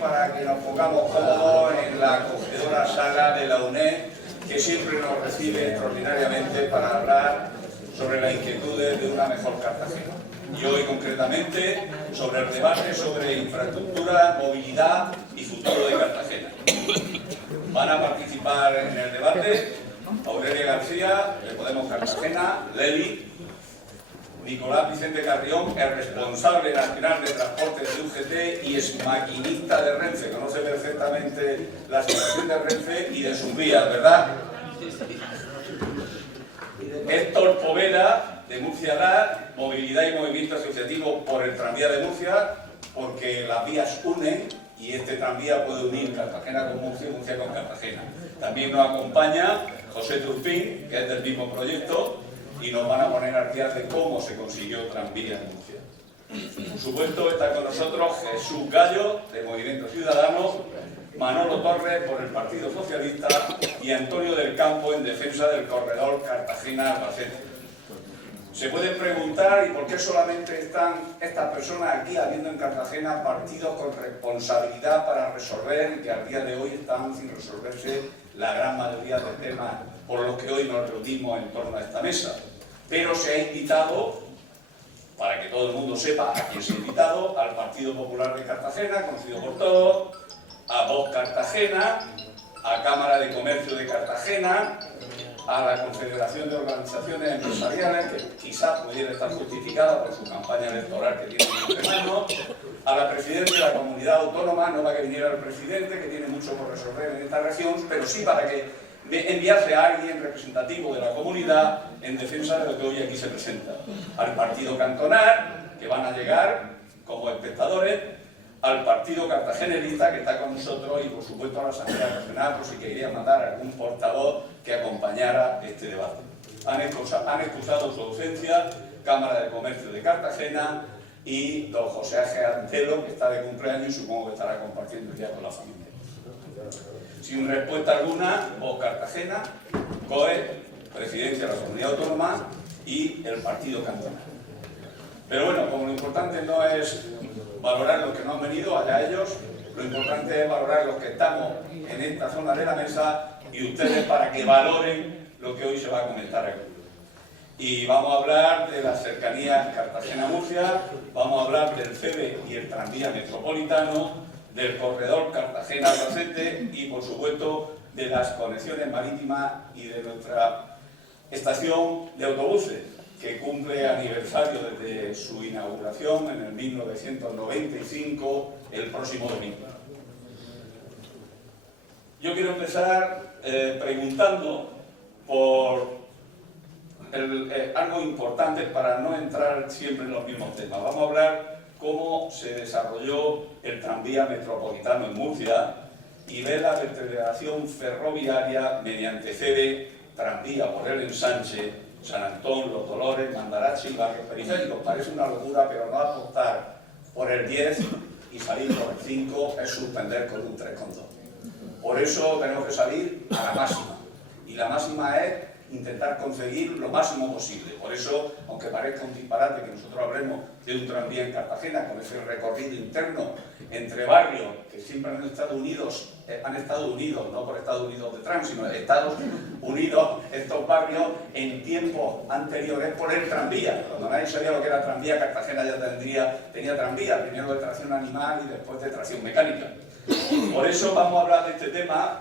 Para que nos pongamos cómodos en la acogedora sala de la UNED, que siempre nos recibe extraordinariamente para hablar sobre las inquietudes de una mejor Cartagena. Y hoy concretamente sobre el debate sobre infraestructura, movilidad y futuro de Cartagena. Van a participar en el debate Aurelia García, de Podemos Cartagena, Leli, Nicolás Vicente Carrión, el responsable nacional de transportes de UGT y es maquinista de Renfe, conoce perfectamente la situación de Renfe y de sus vías, ¿verdad? Héctor Poveda, de Murcia LAR, Movilidad y Movimiento Asociativo por el Tranvía de Murcia, porque las vías unen y este tranvía puede unir Cartagena con Murcia y Murcia con Cartagena. También nos acompaña José Turpín, que es del mismo proyecto, y nos van a poner al día de cómo se consiguió tranvía en Murcia. Por supuesto está con nosotros Jesús Gallo, de Movimiento Ciudadano, Manolo Torres por el Partido Socialista y Antonio del Campo en defensa del corredor Cartagena-Albacete. Se pueden preguntar ¿y por qué solamente están estas personas aquí habiendo en Cartagena partidos con responsabilidad para resolver y que al día de hoy están sin resolverse la gran mayoría de temas por los que hoy nos reunimos en torno a esta mesa? Pero se ha invitado, para que todo el mundo sepa a quién se ha invitado, al Partido Popular de Cartagena, conocido por todos, a Vox Cartagena, a Cámara de Comercio de Cartagena, a la Confederación de Organizaciones Empresariales, que quizás pudiera estar justificada por su campaña electoral que tiene entre manos, a la Presidencia de la Comunidad Autónoma, no para que viniera el Presidente, que tiene mucho por resolver en esta región, pero sí para que enviase a alguien representativo de la comunidad en defensa de lo que hoy aquí se presenta. Al Partido Cantonal, que van a llegar como espectadores, al Partido Cartagenerista, que está con nosotros, y por supuesto a la Asamblea Regional, por si quería mandar algún portavoz que acompañara este debate. Han excusado su ausencia Cámara de Comercio de Cartagena y don José Ángel Antelo, que está de cumpleaños y supongo que estará compartiendo ya con la familia. Sin respuesta alguna, Vox Cartagena, COE, Presidencia de la Comunidad Autónoma y el Partido Cantonal. Pero bueno, como lo importante no es valorar los que no han venido, allá ellos, lo importante es valorar los que estamos en esta zona de la mesa y ustedes para que valoren lo que hoy se va a comentar aquí. Y vamos a hablar de las cercanías Cartagena-Murcia, vamos a hablar del FEVE y el tranvía metropolitano, del corredor Cartagena-Albacete y, por supuesto, de las conexiones marítimas y de nuestra estación de autobuses, que cumple aniversario desde su inauguración en el 1995, el próximo domingo. Yo quiero empezar preguntando por algo importante para no entrar siempre en los mismos temas. Vamos a hablar cómo se desarrolló el tranvía metropolitano en Murcia y ver la vertebración ferroviaria mediante FEVE, tranvía por el Ensanche, San Antón, Los Dolores, Mandarache y barrios periféricos. Parece una locura, pero no apostar por el 10 y salir por el 5 es suspender con un 3,2. Por eso tenemos que salir a la máxima. Y la máxima es intentar conseguir lo máximo posible. Por eso, aunque parezca un disparate que nosotros hablemos de un tranvía en Cartagena con ese recorrido interno entre barrios que siempre han estado unidos, no por Estados Unidos de Trump, sino Estados Unidos, estos barrios en tiempos anteriores por el tranvía. Cuando nadie sabía lo que era tranvía, Cartagena ya tenía tranvía, primero de tracción animal y después de tracción mecánica. Por eso vamos a hablar de este tema,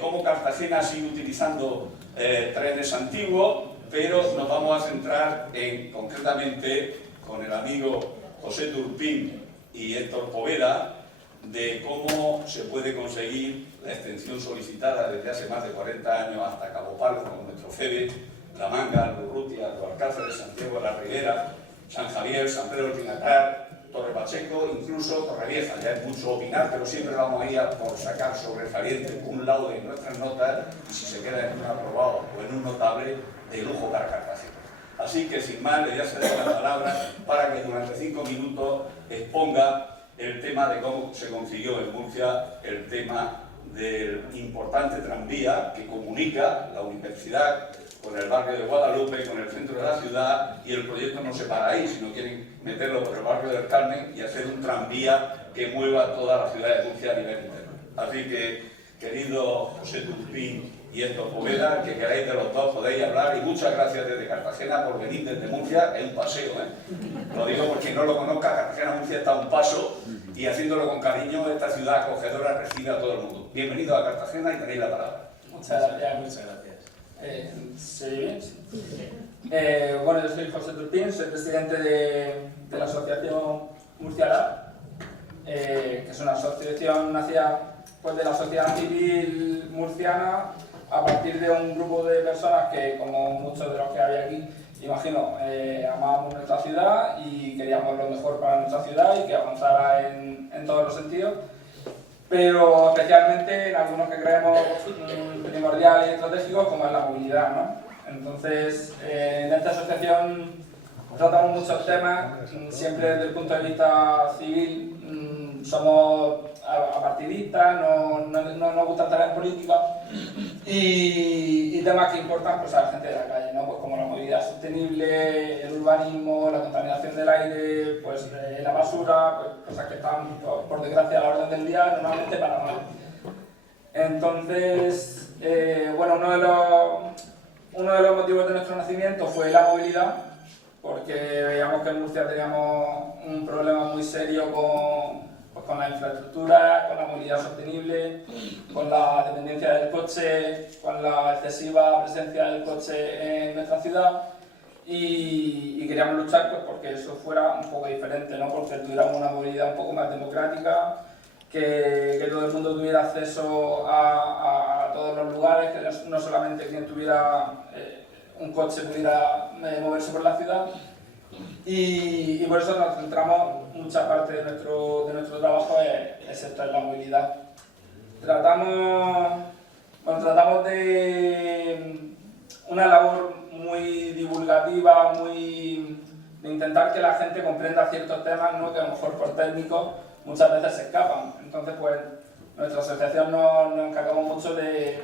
cómo Cartagena sigue utilizando trenes antiguos, pero nos vamos a centrar concretamente con el amigo José Turpín y Héctor Poveda de cómo se puede conseguir la extensión solicitada desde hace más de 40 años hasta Cabo Palo con nuestro FEVE, La Manga, Los Urrutia, Los Alcázares, Santiago de la Ribera, San Javier, San Pedro del Pinatar, Torre Pacheco, incluso Torrevieja. Ya es mucho opinar, pero siempre vamos a ir a por sacar sobresaliente un laudo en nuestras notas y si se queda en un aprobado o en un notable, de lujo para Cartagena. Así que sin más, le voy a ceder la palabra para que durante 5 minutos exponga el tema de cómo se consiguió en Murcia el tema del importante tranvía que comunica la universidad con el barrio de Guadalupe, con el centro de la ciudad, y el proyecto no se para ahí, sino quieren meterlo por el barrio del Carmen y hacer un tranvía que mueva toda la ciudad de Murcia a nivel interno. Así que, querido José Turpín y Héctor Poveda, que queráis de los dos podéis hablar, y muchas gracias desde Cartagena por venir desde Murcia. Es un paseo, Lo digo porque no lo conozca, Cartagena-Murcia está a un paso, y haciéndolo con cariño, esta ciudad acogedora recibe a todo el mundo. Bienvenidos a Cartagena y tenéis la palabra. Muchas gracias. ¿Se oye bien? Bueno, yo soy José Turpín, soy presidente de la asociación Murcia Lab, que es una asociación nacida pues, de la sociedad civil murciana a partir de un grupo de personas que, como muchos de los que había aquí, imagino, amábamos nuestra ciudad y queríamos lo mejor para nuestra ciudad y que avanzara en todos los sentidos, pero especialmente en algunos que creemos primordiales y estratégicos, como es la movilidad, ¿no? Entonces, en esta asociación tratamos muchos temas, siempre desde el punto de vista civil, somos apartidistas, no nos gusta estar en política, y temas que importan pues, a la gente de la calle, ¿no? Pues como la movilidad sostenible, el urbanismo, la contaminación del aire, pues la basura, pues, cosas que están por desgracia a la orden del día normalmente para mal. Entonces, bueno, uno de los motivos de nuestro nacimiento fue la movilidad, porque veíamos que en Murcia teníamos un problema muy serio con la infraestructura, con la movilidad sostenible, con la dependencia del coche, con la excesiva presencia del coche en nuestra ciudad, y queríamos luchar pues, porque eso fuera un poco diferente, ¿no? Porque tuviéramos una movilidad un poco más democrática, que todo el mundo tuviera acceso a todos los lugares, que no solamente quien tuviera un coche pudiera moverse por la ciudad, y por eso nos centramos, mucha parte de nuestro trabajo es esto, en la movilidad. Tratamos de una labor muy divulgativa, de intentar que la gente comprenda ciertos temas, ¿no? Que a lo mejor por técnicos muchas veces se escapan. Entonces, pues, nuestra asociación nos encargamos mucho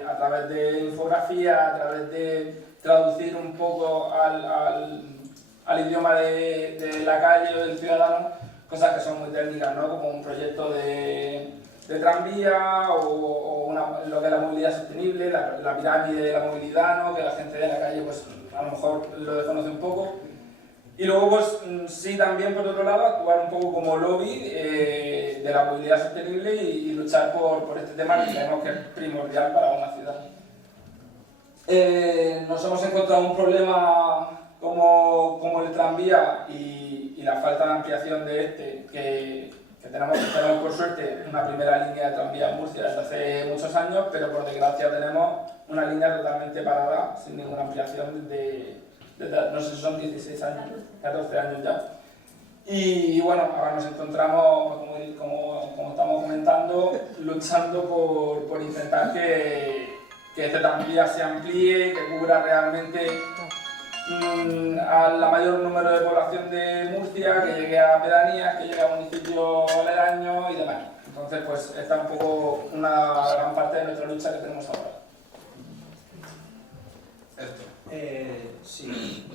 a través de infografía, a través de traducir un poco al idioma de la calle o del ciudadano, cosas que son muy técnicas, ¿no? Como un proyecto de tranvía o lo que es la movilidad sostenible, la pirámide de la movilidad, ¿no? Que la gente de la calle pues, a lo mejor lo desconoce un poco. Y luego, pues sí, también por otro lado, actuar un poco como lobby de la movilidad sostenible y luchar por este tema que creemos que es primordial para una ciudad. Nos hemos encontrado un problema como el tranvía y la falta de ampliación de este, que tenemos por suerte una primera línea de tranvía en Murcia desde hace muchos años, pero por desgracia tenemos una línea totalmente parada, sin ninguna ampliación no sé si son 16 años, 14 años ya. Y bueno, ahora nos encontramos, como estamos comentando, luchando por intentar que este tranvía se amplíe, que cubra realmente al mayor número de población de Murcia, que llegue a pedanías, que llegue a municipios aledaños y demás. Entonces, pues esta es un poco una gran parte de nuestra lucha que tenemos ahora. Sí.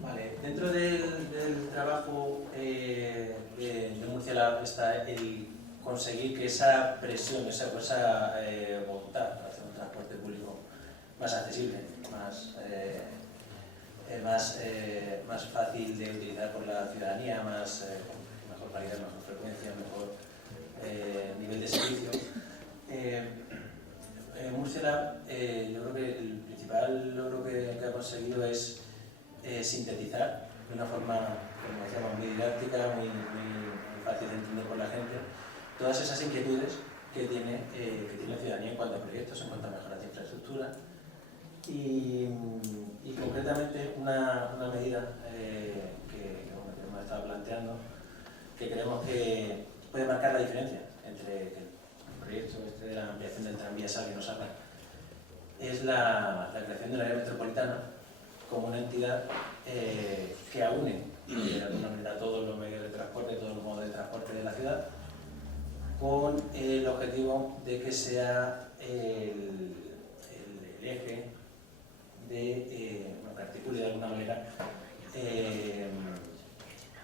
Vale. Dentro del trabajo de Murcia Lab está el conseguir que esa presión, esa voluntad para hacer un transporte público más accesible, más fácil de utilizar por la ciudadanía, mejor calidad, mejor frecuencia, mejor nivel de servicio. Murcia Lab, yo creo que el principal logro que ha conseguido es sintetizar de una forma, como decíamos, muy didáctica, muy fácil de entender por la gente, todas esas inquietudes que tiene la ciudadanía en cuanto a proyectos, en cuanto a mejoras de infraestructura. Y concretamente una medida que hemos estado planteando que creemos que puede marcar la diferencia entre el proyecto este de la ampliación del tranvía Sal que nos habla, es la creación del área metropolitana como una entidad que aúne de alguna manera todos los medios de transporte, todos los modos de transporte de la ciudad, con el objetivo de que sea el eje de, que articule de alguna manera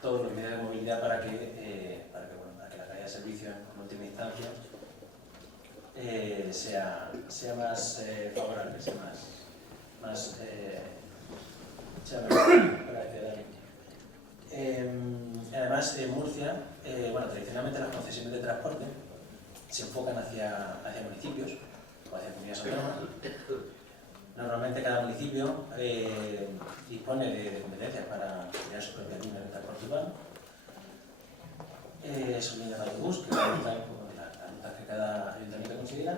todos los medios de movilidad para que la calidad de servicio en última instancia sea más favorable, sea mejor para el ciudadano. Además, en Murcia, tradicionalmente las concesiones de transporte se enfocan hacia municipios o hacia comunidades autónomas. Normalmente cada municipio dispone de competencias para crear sus propias líneas de transporte urbano. Son líneas de autobús que realizan las rutas que cada ayuntamiento considera.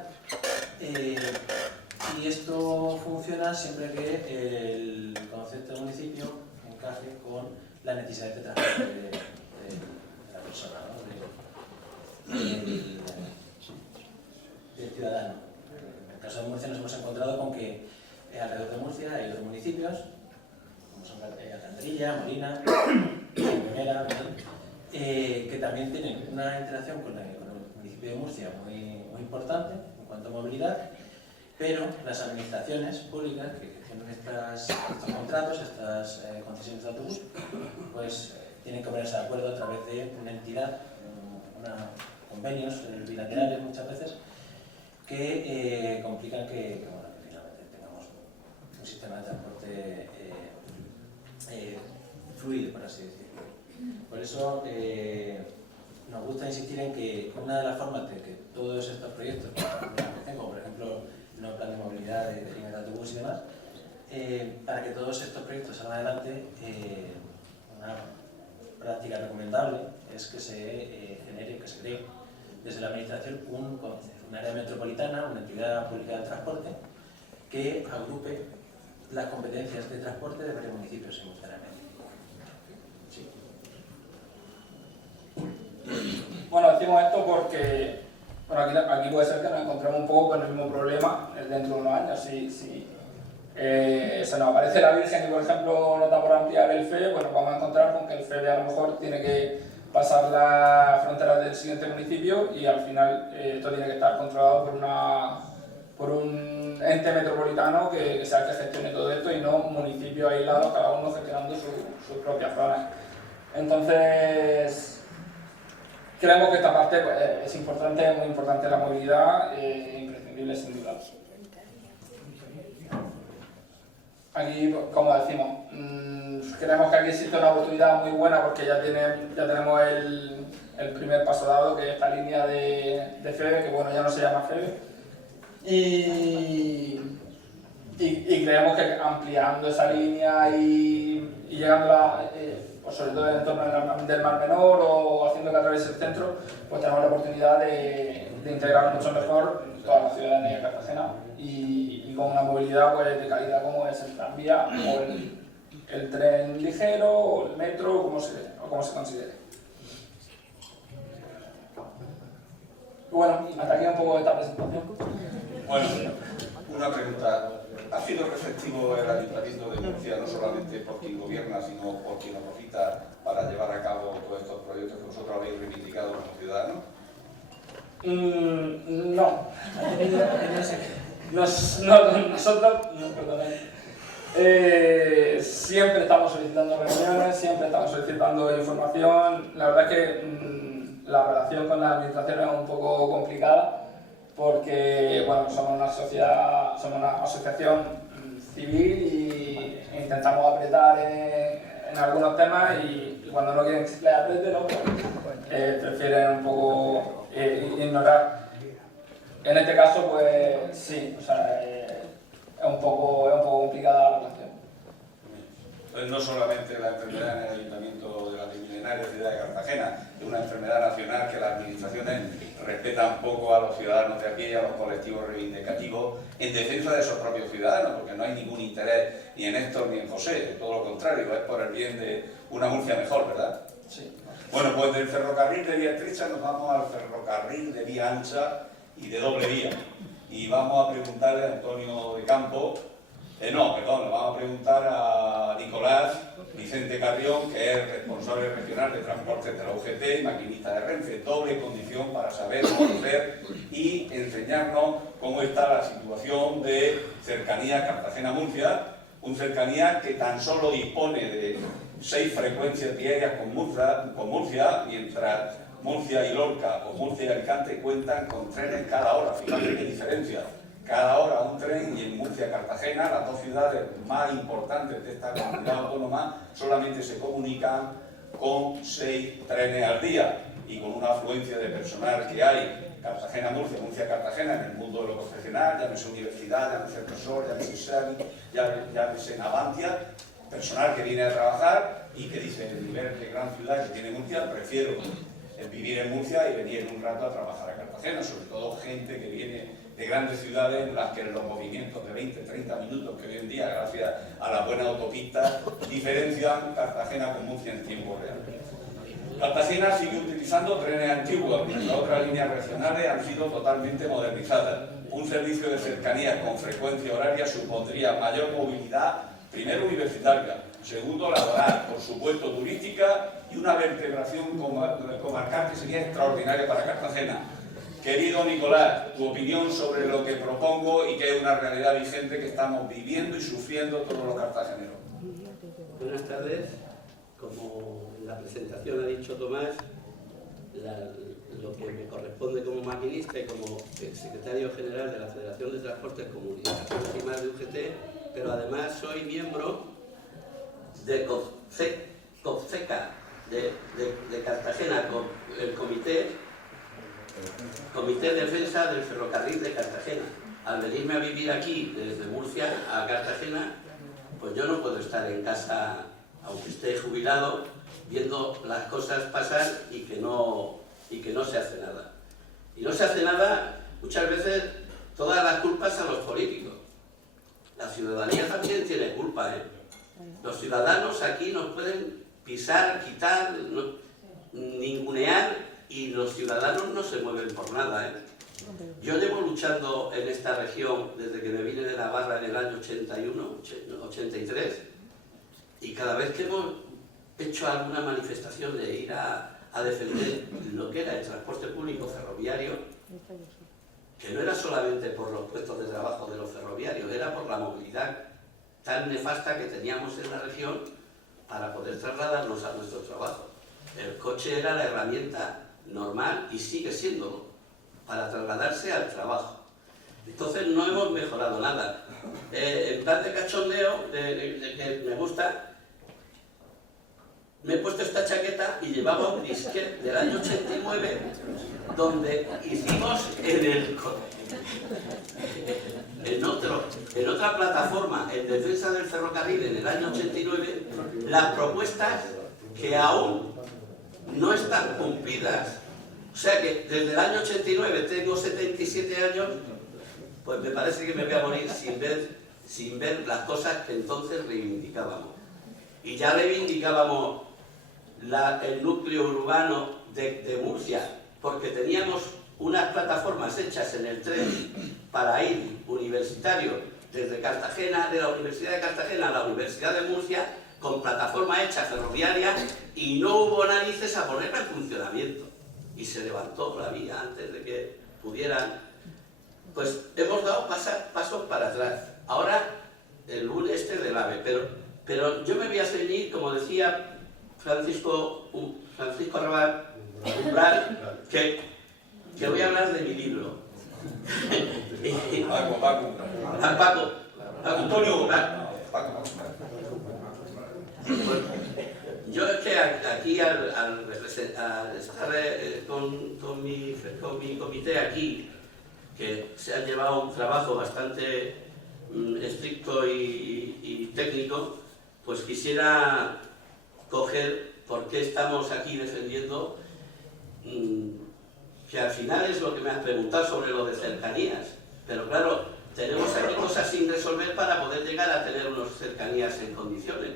Y esto funciona siempre que el concepto de municipio encaje con las necesidades de transporte de la persona, ¿no? del ciudadano. En el caso de Murcia nos hemos encontrado con que alrededor de Murcia hay otros municipios, como son Alcantarilla, Molina, Primera, que también tienen una interacción con el municipio de Murcia muy importante en cuanto a movilidad, pero las administraciones públicas que gestionan estos contratos, estas concesiones de autobús, pues tienen que ponerse de acuerdo a través de una entidad, convenios bilaterales muchas veces, que complican que finalmente tengamos un sistema de transporte fluido, por así decirlo. Por eso nos gusta insistir en que una de las formas de que todos estos proyectos, como por ejemplo el nuevo plan de movilidad de líneas de autobús y demás, para que todos estos proyectos salgan adelante, una práctica recomendable es que se genere, que se cree desde la administración un área metropolitana, una entidad pública de transporte, que agrupe las competencias de transporte de varios municipios simultáneamente. Sí. Bueno, decimos esto porque aquí puede ser que nos encontremos un poco con el mismo problema dentro de unos años. Si se nos aparece la Virgen y, por ejemplo, nos da por ampliar el FEVE, pues nos vamos a encontrar con que el FEVE a lo mejor tiene que pasar las fronteras del siguiente municipio y al final esto tiene que estar controlado por un ente metropolitano que sea el que gestione todo esto y no municipios aislados, cada uno gestionando sus propias zonas. Entonces, creemos que esta parte es importante, muy importante la movilidad, imprescindible sin duda. Aquí, como decimos, creemos que aquí existe una oportunidad muy buena porque ya tenemos el primer paso dado, que es esta línea de FEVE, que bueno, ya no se llama FEVE, y creemos que ampliando esa línea y llegándola, pues sobre todo en el entorno del Mar Menor o haciendo que atraviese el centro, pues tenemos la oportunidad de integrar mucho mejor toda la ciudadanía de Cartagena y con una movilidad pues, de calidad como es el tranvía o el tren ligero o el metro o como se considere. Bueno, hasta aquí un poco esta presentación. Bueno, una pregunta. ¿Ha sido receptivo el Ayuntamiento de Murcia no solamente por quien gobierna, sino por quien necesita para llevar a cabo todos estos proyectos que vosotros habéis reivindicado como ciudadanos? No. Nosotros, siempre estamos solicitando reuniones, siempre estamos solicitando información. La verdad es que la relación con la administración es un poco complicada porque bueno, somos una asociación civil e intentamos apretar en algunos temas y cuando no quieren que se les apriete, ¿no? Prefieren un poco ignorar. En este caso, pues sí, o sea, es un poco complicada la relación. Pues no solamente la enfermedad en el Ayuntamiento de la milenaria ciudad de Cartagena, es una enfermedad nacional que las administraciones respetan poco a los ciudadanos de aquí y a los colectivos reivindicativos en defensa de esos propios ciudadanos, porque no hay ningún interés ni en Héctor ni en José, todo lo contrario, es por el bien de una Murcia mejor, ¿verdad? Sí. Bueno, pues del ferrocarril de vía estrecha nos vamos al ferrocarril de vía ancha y de doble vía. Y vamos a preguntarle a Antonio de Campo, le vamos a preguntar a Nicolás Vicente Carrión, que es responsable regional de transportes de la UGT, maquinista de Renfe, doble condición para saber, conocer y enseñarnos cómo está la situación de cercanía Cartagena-Murcia, un cercanía que tan solo dispone de 6 frecuencias diarias con Murcia, mientras Murcia y Lorca o Murcia y Alicante cuentan con trenes cada hora. Fíjate qué diferencia. Cada hora un tren, y en Murcia-Cartagena, las dos ciudades más importantes de esta comunidad autónoma, solamente se comunican con 6 trenes al día y con una afluencia de personal que hay Cartagena-Murcia, Murcia-Cartagena en el mundo de lo profesional, llámese universidad, llámese profesor, llámese SEAVI, llámese Navantia, personal que viene a trabajar y que dice, el nivel de gran ciudad que tiene Murcia, prefiero vivir en Murcia y venir un rato a trabajar a Cartagena, sobre todo gente que viene de grandes ciudades en las que los movimientos de 20-30 minutos que hoy en día, gracias a la buena autopista, diferencian Cartagena con Murcia en tiempo real. Cartagena sigue utilizando trenes antiguos, mientras otras líneas regionales han sido totalmente modernizadas. Un servicio de cercanías con frecuencia horaria supondría mayor movilidad, primero universitaria, segundo laboral, por supuesto turística y una vertebración comarcal que sería extraordinaria para Cartagena. Querido Nicolás, tu opinión sobre lo que propongo y que es una realidad vigente que estamos viviendo y sufriendo todos los cartageneros. Buenas tardes. Como en la presentación ha dicho Tomás, lo que me corresponde como maquinista y como secretario general de la Federación de Transportes, Comunicaciones y más de UGT, pero además soy miembro de COFCECA de Cartagena, el Comité de Defensa del Ferrocarril de Cartagena. Al venirme a vivir aquí desde Murcia a Cartagena, pues yo no puedo estar en casa, aunque esté jubilado, viendo las cosas pasar y que no se hace nada. Y no se hace nada, muchas veces, todas las culpas a los políticos. La ciudadanía también tiene culpa, ¿eh? Los ciudadanos aquí nos pueden pisar, quitar, ningunear, y los ciudadanos no se mueven por nada, ¿eh? Yo llevo luchando en esta región desde que me vine de Navarra en el año 81, 83, y cada vez que hemos hecho alguna manifestación de ir a defender lo que era el transporte público ferroviario, que no era solamente por los puestos de trabajo de los ferroviarios, era por la movilidad tan nefasta que teníamos en la región para poder trasladarnos a nuestro trabajo. El coche era la herramienta normal y sigue siéndolo para trasladarse al trabajo. Entonces no hemos mejorado nada. En plan de cachondeo, que me gusta, me he puesto esta chaqueta y llevaba un disquete del año 89 donde hicimos en otra plataforma en defensa del ferrocarril en el año 89 las propuestas que aún no están cumplidas. O sea que desde el año 89 tengo 77 años, pues me parece que me voy a morir sin ver las cosas que entonces reivindicábamos. Y ya reivindicábamos el núcleo urbano de Murcia, porque teníamos unas plataformas hechas en el tren para ir universitario desde Cartagena, de la Universidad de Cartagena a la Universidad de Murcia, con plataforma hecha ferroviaria, y no hubo narices a ponerla en funcionamiento. Y se levantó la vía antes de que pudieran. Pues hemos dado pasos para atrás. Ahora el lunes del AVE, pero yo me voy a ceñir, como decía Francisco Arrabal, Umbral, que voy a hablar de mi libro. Paco. Antonio Umbral. Yo es que aquí al estar con mi comité aquí, que se ha llevado un trabajo bastante estricto y técnico, pues quisiera coger por qué estamos aquí defendiendo, que al final es lo que me has preguntado sobre lo de cercanías, pero claro, tenemos aquí cosas sin resolver para poder llegar a tener unas cercanías en condiciones.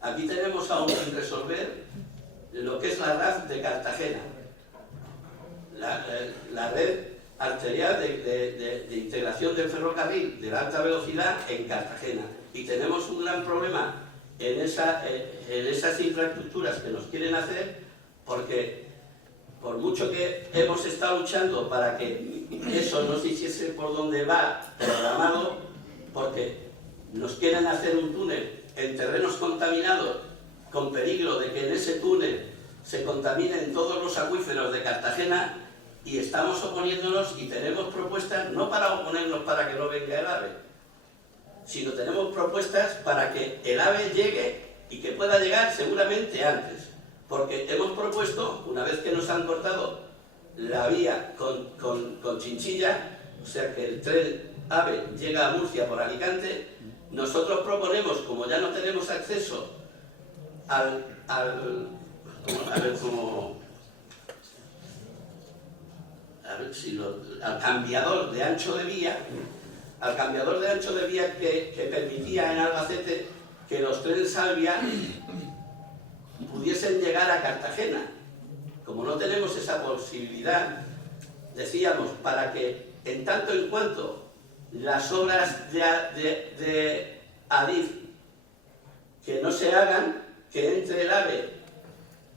Aquí tenemos aún sin resolver lo que es la RAF de Cartagena, la red arterial de integración del ferrocarril de la alta velocidad en Cartagena. Y tenemos un gran problema en esas infraestructuras que nos quieren hacer, porque por mucho que hemos estado luchando para que eso no se hiciese por donde va programado, porque nos quieren hacer un túnel en terrenos contaminados, con peligro de que en ese túnel se contaminen todos los acuíferos de Cartagena, y estamos oponiéndonos y tenemos propuestas no para oponernos para que no venga el AVE, sino tenemos propuestas para que el AVE llegue y que pueda llegar seguramente antes, porque hemos propuesto, una vez que nos han cortado la vía con Chinchilla, o sea que el tren AVE llega a Murcia por Alicante, nosotros proponemos, como ya no tenemos acceso al cambiador de ancho de vía, que permitía en Albacete que los trenes Alvia pudiesen llegar a Cartagena. Como no tenemos esa posibilidad, decíamos, para que en tanto en cuanto las obras de Adif que no se hagan, que entre el AVE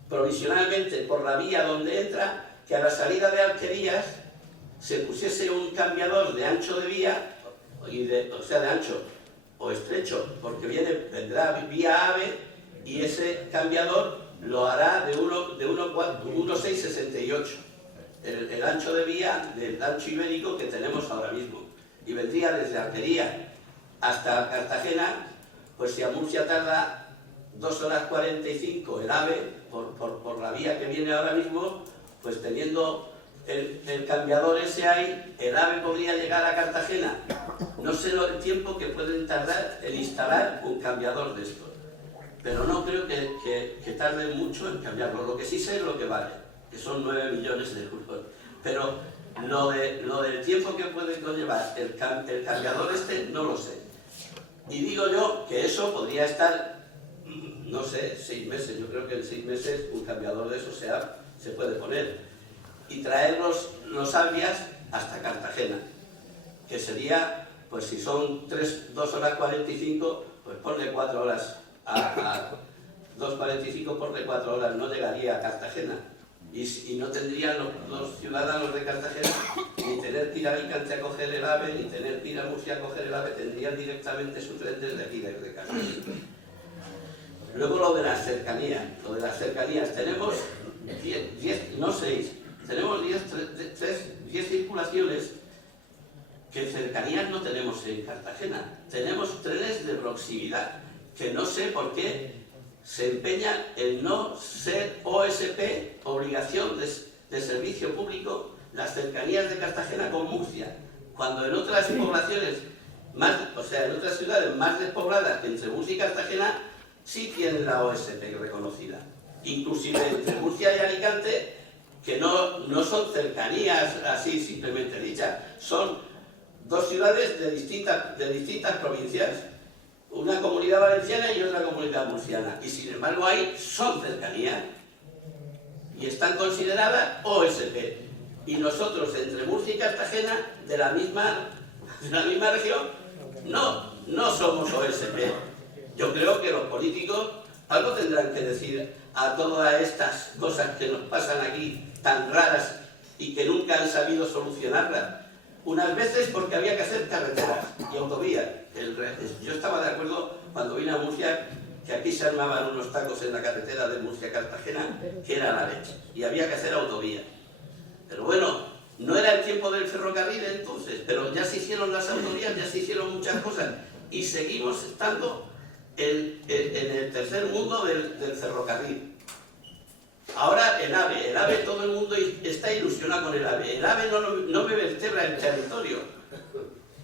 provisionalmente por la vía donde entra, que a la salida de Alquerías se pusiese un cambiador de ancho de vía, o sea, de ancho o estrecho, porque vendrá vía AVE, y ese cambiador lo hará de 1,668, el ancho de vía del ancho ibérico que tenemos ahora mismo, y vendría desde Alquería hasta Cartagena. Pues si a Murcia tarda 2 horas 45 el AVE por la vía que viene ahora mismo, pues teniendo el cambiador ese ahí, el AVE podría llegar a Cartagena. No sé el tiempo que pueden tardar en instalar un cambiador de estos, pero no creo que tarde mucho en cambiarlo. Lo que sí sé es lo que vale, que son 9 millones de euros. Pero lo del tiempo que puede conllevar el cambiador este, no lo sé. Y digo yo que eso podría estar, no sé, 6 meses. Yo creo que en 6 meses un cambiador de eso se puede poner. Y traer los Alvias hasta Cartagena, que sería, pues si son 2 horas 45, pues ponle 4 horas a 2,45, ponle 4 horas, no llegaría a Cartagena. Y no tendrían los ciudadanos de Cartagena ni tener que ir a Alicante a coger el AVE, ni tener que ir a Murcia a coger el AVE, tendrían directamente su tren desde aquí, desde Cartagena. Luego lo de las cercanías, tenemos 10, no 6, tenemos 10 circulaciones que cercanías no tenemos en Cartagena. Tenemos trenes de proximidad, que no sé por qué se empeñan en no ser OSP, obligación de servicio público, las cercanías de Cartagena con Murcia, cuando en otras poblaciones, en otras ciudades más despobladas entre Murcia y Cartagena, sí tienen la OSP reconocida. Inclusive entre Murcia y Alicante, que no son cercanías así simplemente dichas, son 2 ciudades de distintas provincias, una comunidad valenciana y otra comunidad murciana, y sin embargo ahí son cercanías y están consideradas OSP, y nosotros entre Murcia y Cartagena, de la misma región, no somos OSP. Yo creo que los políticos algo tendrán que decir a todas estas cosas que nos pasan aquí tan raras y que nunca han sabido solucionarlas. Unas veces porque había que hacer carreteras y autovías. Yo estaba de acuerdo cuando vine a Murcia que aquí se armaban unos tacos en la carretera de Murcia-Cartagena que era la leche, y había que hacer autovías. Pero bueno, no era el tiempo del ferrocarril entonces, pero ya se hicieron las autovías, ya se hicieron muchas cosas, y seguimos estando en el tercer mundo del ferrocarril. Ahora el AVE, todo el mundo está ilusionado con el AVE. El AVE no me vertebra el territorio.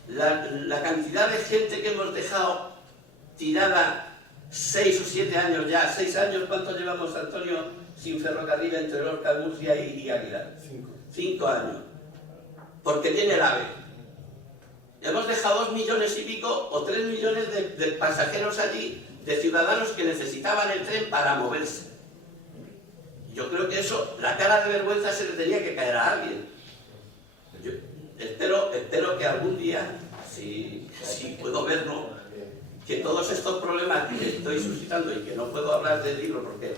La cantidad de gente que hemos dejado tirada 6 o 7 años ya, 6 años, ¿cuánto llevamos, Antonio, sin ferrocarril entre Lorca, Murcia y Águila? 5 años. Porque viene el AVE. Hemos dejado 2 millones y pico o 3 millones de pasajeros allí, de ciudadanos que necesitaban el tren para moverse. yo creo que eso, la cara de vergüenza se le tenía que caer a alguien. Yo espero que algún día, si puedo verlo, que todos estos problemas que estoy suscitando y que no puedo hablar del libro porque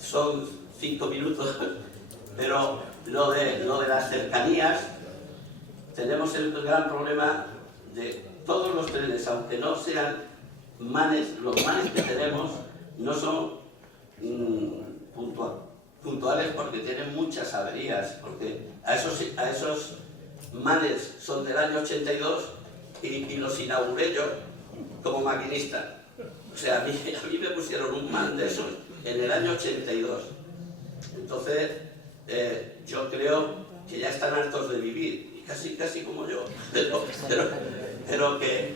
son 5 minutos, pero lo de las cercanías, tenemos el gran problema de todos los trenes, aunque no sean manes, los manes que tenemos no son puntuales porque tienen muchas averías, porque a esos manes son del año 82 y los inauguré yo como maquinista. O sea, a mí me pusieron un man de esos en el año 82. Entonces, yo creo que ya están hartos de vivir, y casi como yo, pero que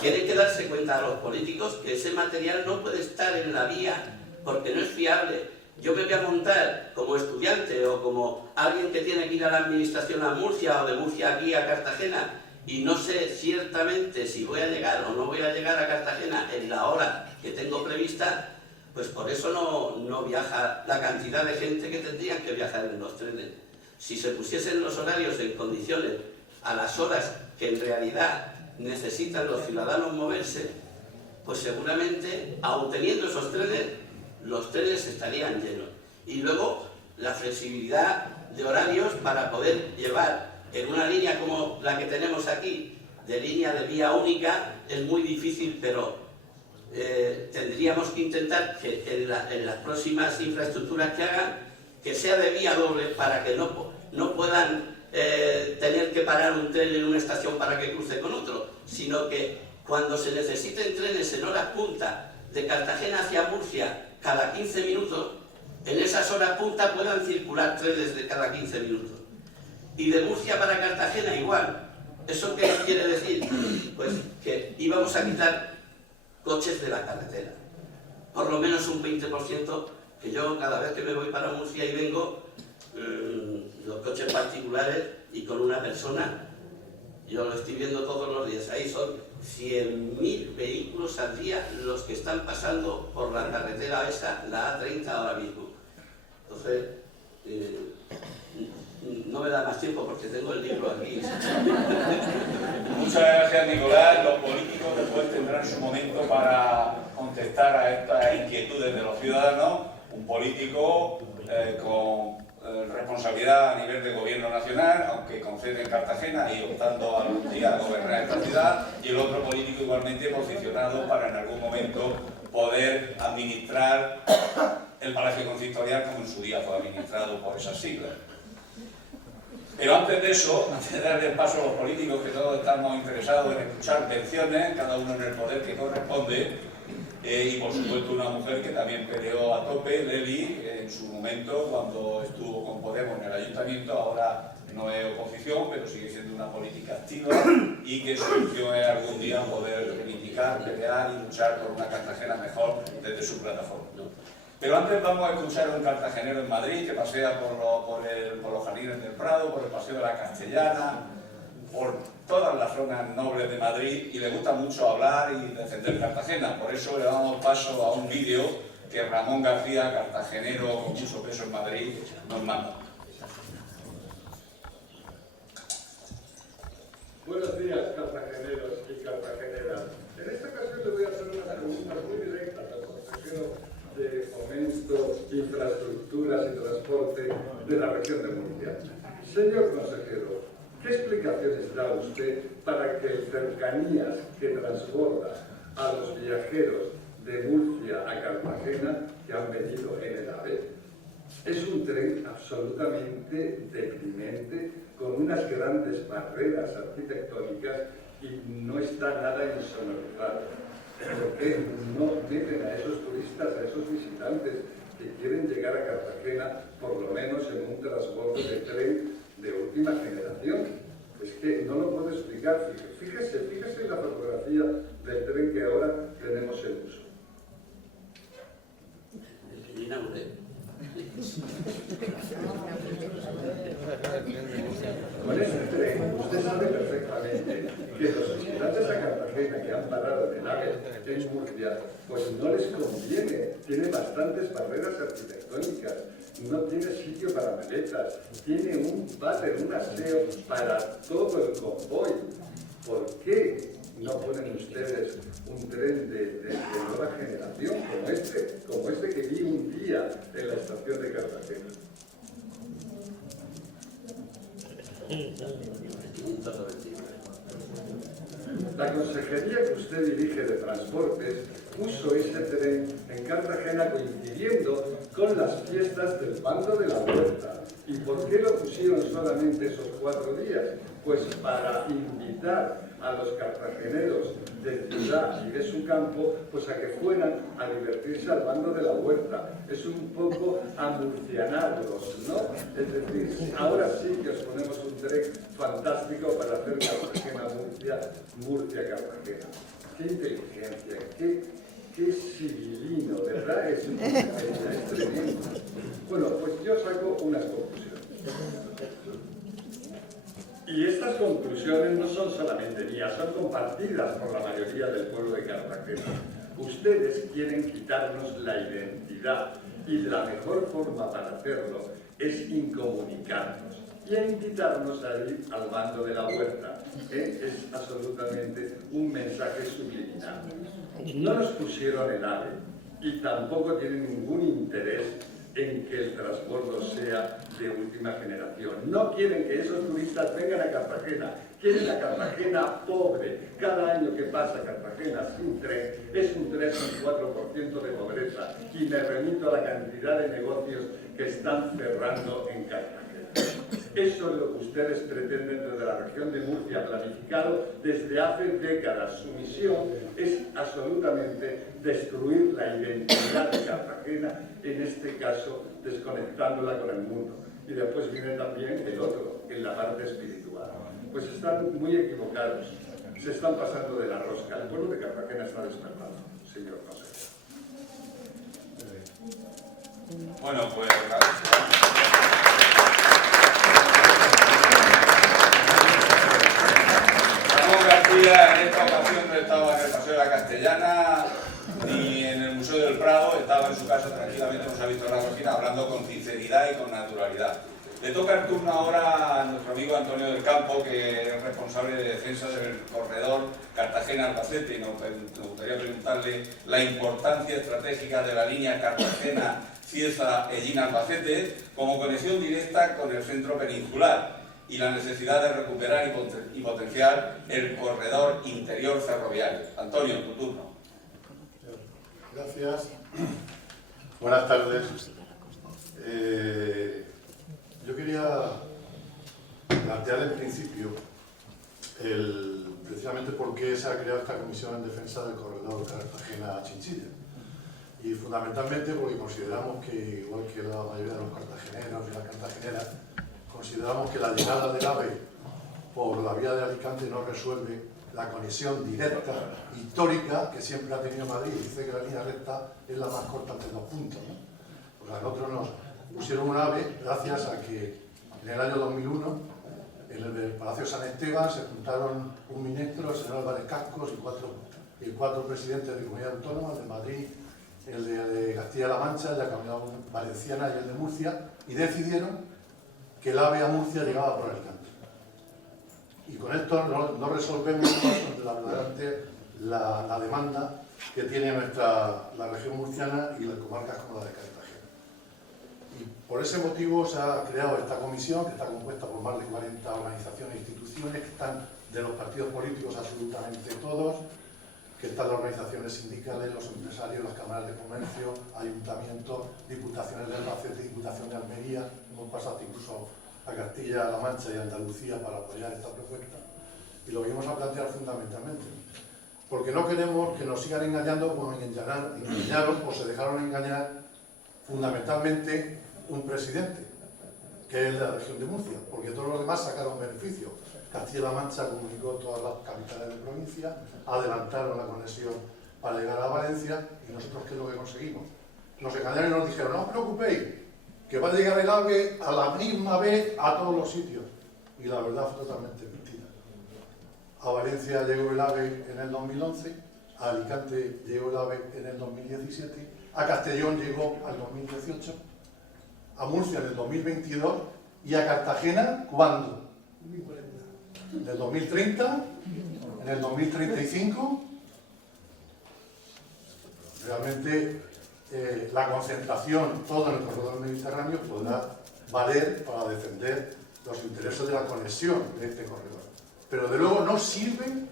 tienen que darse cuenta a los políticos que ese material no puede estar en la vía porque no es fiable. Yo me voy a montar como estudiante o como alguien que tiene que ir a la administración a Murcia o de Murcia aquí a Cartagena y no sé ciertamente si voy a llegar o no voy a llegar a Cartagena en la hora que tengo prevista, pues por eso no viaja la cantidad de gente que tendrían que viajar en los trenes. Si se pusiesen los horarios en condiciones a las horas que en realidad necesitan los ciudadanos moverse, pues seguramente, aun teniendo esos trenes, los trenes estarían llenos. Y luego la flexibilidad de horarios para poder llevar en una línea como la que tenemos aquí, de línea de vía única, es muy difícil, pero tendríamos que intentar que en las próximas infraestructuras que hagan, que sea de vía doble para que no puedan tener que parar un tren en una estación para que cruce con otro, sino que cuando se necesiten trenes en horas punta de Cartagena hacia Murcia cada 15 minutos, en esas horas punta puedan circular trenes de cada 15 minutos. Y de Murcia para Cartagena igual. ¿Eso qué quiere decir? Pues que íbamos a quitar coches de la carretera. Por lo menos un 20%, que yo cada vez que me voy para Murcia y vengo, los coches particulares y con una persona, yo lo estoy viendo todos los días, ahí son 100.000 vehículos al día los que están pasando por la carretera esa, la A30 ahora mismo. Entonces, no me da más tiempo porque tengo el libro aquí. Muchas gracias, Nicolás. Los políticos después tendrán su momento para contestar a estas inquietudes de los ciudadanos. Un político con responsabilidad a nivel de gobierno nacional, aunque con sede en Cartagena y optando algún día a gobernar esta ciudad, y el otro político igualmente posicionado para en algún momento poder administrar el Palacio Consistorial como en su día fue administrado por esas siglas. Pero antes de eso, antes de darle paso a los políticos, que todos estamos interesados en escuchar versiones, cada uno en el poder que corresponde, y por supuesto una mujer que también peleó a tope, Leli, en su momento cuando estuvo con Podemos en el ayuntamiento, ahora no es oposición, pero sigue siendo una política activa y que su función es algún día poder reivindicar, pelear y luchar por una Cartagena mejor desde su plataforma. Pero antes vamos a escuchar a un cartagenero en Madrid que pasea por los jardines del Prado, por el Paseo de la Castellana, por todas las zonas nobles de Madrid y le gusta mucho hablar y defender Cartagena. Por eso le damos paso a un vídeo que Ramón García, cartagenero con mucho peso en Madrid, nos manda. Buenos días, cartageneros y cartageneras. En esta ocasión le voy a hacer unas preguntas muy directas al consejero de Fomento, Infraestructuras y Transporte de la región de Murcia. Señor consejero, ¿qué explicaciones da usted para que el Cercanías que transborda a los viajeros de Murcia a Cartagena que han venido en el AVE es un tren absolutamente deprimente, con unas grandes barreras arquitectónicas y no está nada insonorizado? ¿Por qué no meten a esos turistas, a esos visitantes que quieren llegar a Cartagena, por lo menos en un transbordo de tren de última generación? Es que no lo puedo explicar. Fíjese en la fotografía del tren que ahora tenemos en uso. Con ese tren, usted sabe perfectamente que los habitantes de Cartagena que han parado en el AVE en Murcia, pues no les conviene. Tiene bastantes barreras arquitectónicas, no tiene sitio para maletas, tiene un váter, un aseo para todo el convoy. ¿Por qué no ponen ustedes un tren de nueva generación como este que vi un día en la estación de Cartagena? La consejería que usted dirige de Transportes puso ese tren en Cartagena coincidiendo con las fiestas del Bando de la Huerta. ¿Y por qué lo pusieron solamente esos 4 días? Pues para invitar a los cartageneros de ciudad y de su campo, pues a que fueran a divertirse al Bando de la Huerta. Es un poco amurcianarlos, ¿no? Es decir, ahora sí que os ponemos un tren fantástico para hacer Cartagena-Murcia, Murcia-Cartagena. ¡Qué inteligencia! ¡Qué civilino! ¿Verdad? Es tremendo. Bueno, pues yo saco unas conclusiones. Y estas conclusiones no son solamente mías, son compartidas por la mayoría del pueblo de Cartagena. Ustedes quieren quitarnos la identidad y la mejor forma para hacerlo es incomunicarnos y invitarnos a ir al Bando de la Huerta. Es absolutamente un mensaje subliminal. No nos pusieron el AVE y tampoco tienen ningún interés en que el transbordo sea de última generación. No quieren que esos turistas vengan a Cartagena, quieren a Cartagena pobre. Cada año que pasa Cartagena sin tren es un 3 o un 4% de pobreza, y me remito a la cantidad de negocios que están cerrando en Cartagena. Eso es lo que ustedes pretenden desde la región de Murcia, planificado desde hace décadas. Su misión es absolutamente destruir la identidad de Cartagena, en este caso desconectándola con el mundo. Y después viene también el otro, en la parte espiritual. Pues están muy equivocados, se están pasando de la rosca. El pueblo de Cartagena está despertando, señor consejero. Bueno, pues... Ramón García en esta ocasión no estaba en el Paseo de la Castellana ni en el Museo del Prado, estaba en su casa tranquilamente, nos ha visto en la cocina, hablando con sinceridad y con naturalidad. Le toca el turno ahora a nuestro amigo Antonio del Campo, que es responsable de defensa del corredor Cartagena-Albacete, y nos gustaría preguntarle la importancia estratégica de la línea Cartagena-Cieza-Ellín-Albacete como conexión directa con el centro peninsular y la necesidad de recuperar y potenciar el corredor interior ferroviario. Antonio, tu turno. Gracias. Buenas tardes. Yo quería plantear en principio precisamente por qué se ha creado esta comisión en defensa del corredor Cartagena-Chinchilla. Y fundamentalmente porque consideramos que, igual que la mayoría de los cartageneros y las cartageneras, consideramos que la llegada del AVE por la vía de Alicante no resuelve la conexión directa, histórica, que siempre ha tenido Madrid. Dice que la línea recta es la más corta entre 2 puntos, ¿no? Pues a nosotros nos pusieron un AVE gracias a que en el año 2001 en el Palacio San Esteban se juntaron un ministro, el señor Álvarez Cascos, y cuatro presidentes de comunidades autónomas, de Madrid, el de Castilla-La Mancha, el de la Comunidad Valenciana y el de Murcia, y decidieron que el AVE a Murcia llegaba por Alicante. Y con esto no resolvemos la demanda que tiene la región murciana y las comarcas como la de Cartagena. Y por ese motivo se ha creado esta comisión, que está compuesta por más de 40 organizaciones e instituciones, que están de los partidos políticos absolutamente todos, que están las organizaciones sindicales, los empresarios, las cámaras de comercio, ayuntamientos, diputaciones de Albacete, Diputación de Almería. Hemos pasado incluso a Castilla-La Mancha y Andalucía para apoyar esta propuesta. Y lo vamos a plantear fundamentalmente, porque no queremos que nos sigan engañando como engañaron o se dejaron engañar fundamentalmente un presidente, que es de la región de Murcia, porque todos los demás sacaron beneficio. Castilla-La Mancha comunicó todas las capitales de provincia, adelantaron la conexión para llegar a Valencia, y nosotros, ¿qué es lo que conseguimos? Nos engañaron y nos dijeron: no os preocupéis, que va a llegar el AVE a la misma vez a todos los sitios. Y la verdad fue totalmente mentira. A Valencia llegó el AVE en el 2011, a Alicante llegó el AVE en el 2017, a Castellón llegó al 2018, a Murcia en el 2022 y a Cartagena, ¿cuándo? ¿En el 2030? ¿En el 2035? Realmente la concentración, todo en el corredor mediterráneo, podrá valer para defender los intereses de la conexión de este corredor. Pero de luego no sirven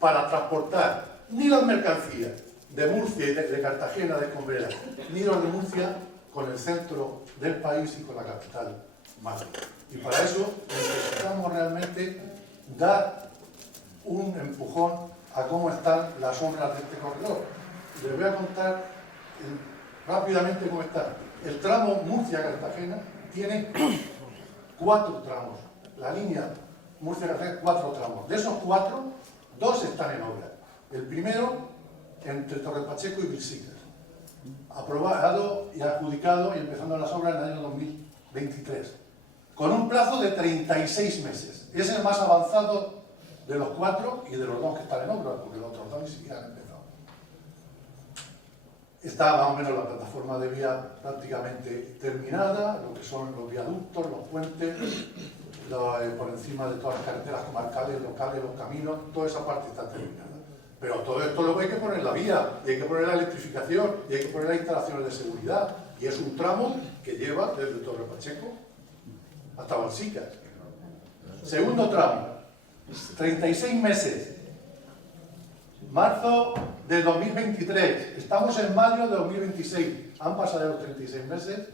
para transportar ni las mercancías de Murcia y de Cartagena, de Escombreras, ni los de Murcia con el centro del país y con la capital Madrid. Y para eso necesitamos realmente dar un empujón a cómo están las obras de este corredor. Les voy a contar rápidamente cómo está. El tramo Murcia-Cartagena tiene 4 tramos. La línea Murcia-Cartagena, 4 tramos. De esos 4, 2 están en obra. El primero, entre Torrepacheco y Vilsicas. Aprobado y adjudicado y empezando las obras en el año 2023. Con un plazo de 36 meses. Es el más avanzado de los 4 y de los 2 que están en obra, porque los otros 2 ni siquiera han empezado. Está más o menos la plataforma de vía prácticamente terminada, lo que son los viaductos, los puentes, por encima de todas las carreteras comarcales, locales, los caminos, toda esa parte está terminada. Pero todo esto luego hay que poner la vía, y hay que poner la electrificación, y hay que poner las instalaciones de seguridad. Y es un tramo que lleva desde Torrepacheco hasta Balsicas. Segundo tramo, 36 meses. Marzo de 2023. Estamos en mayo de 2026. Han pasado los 36 meses,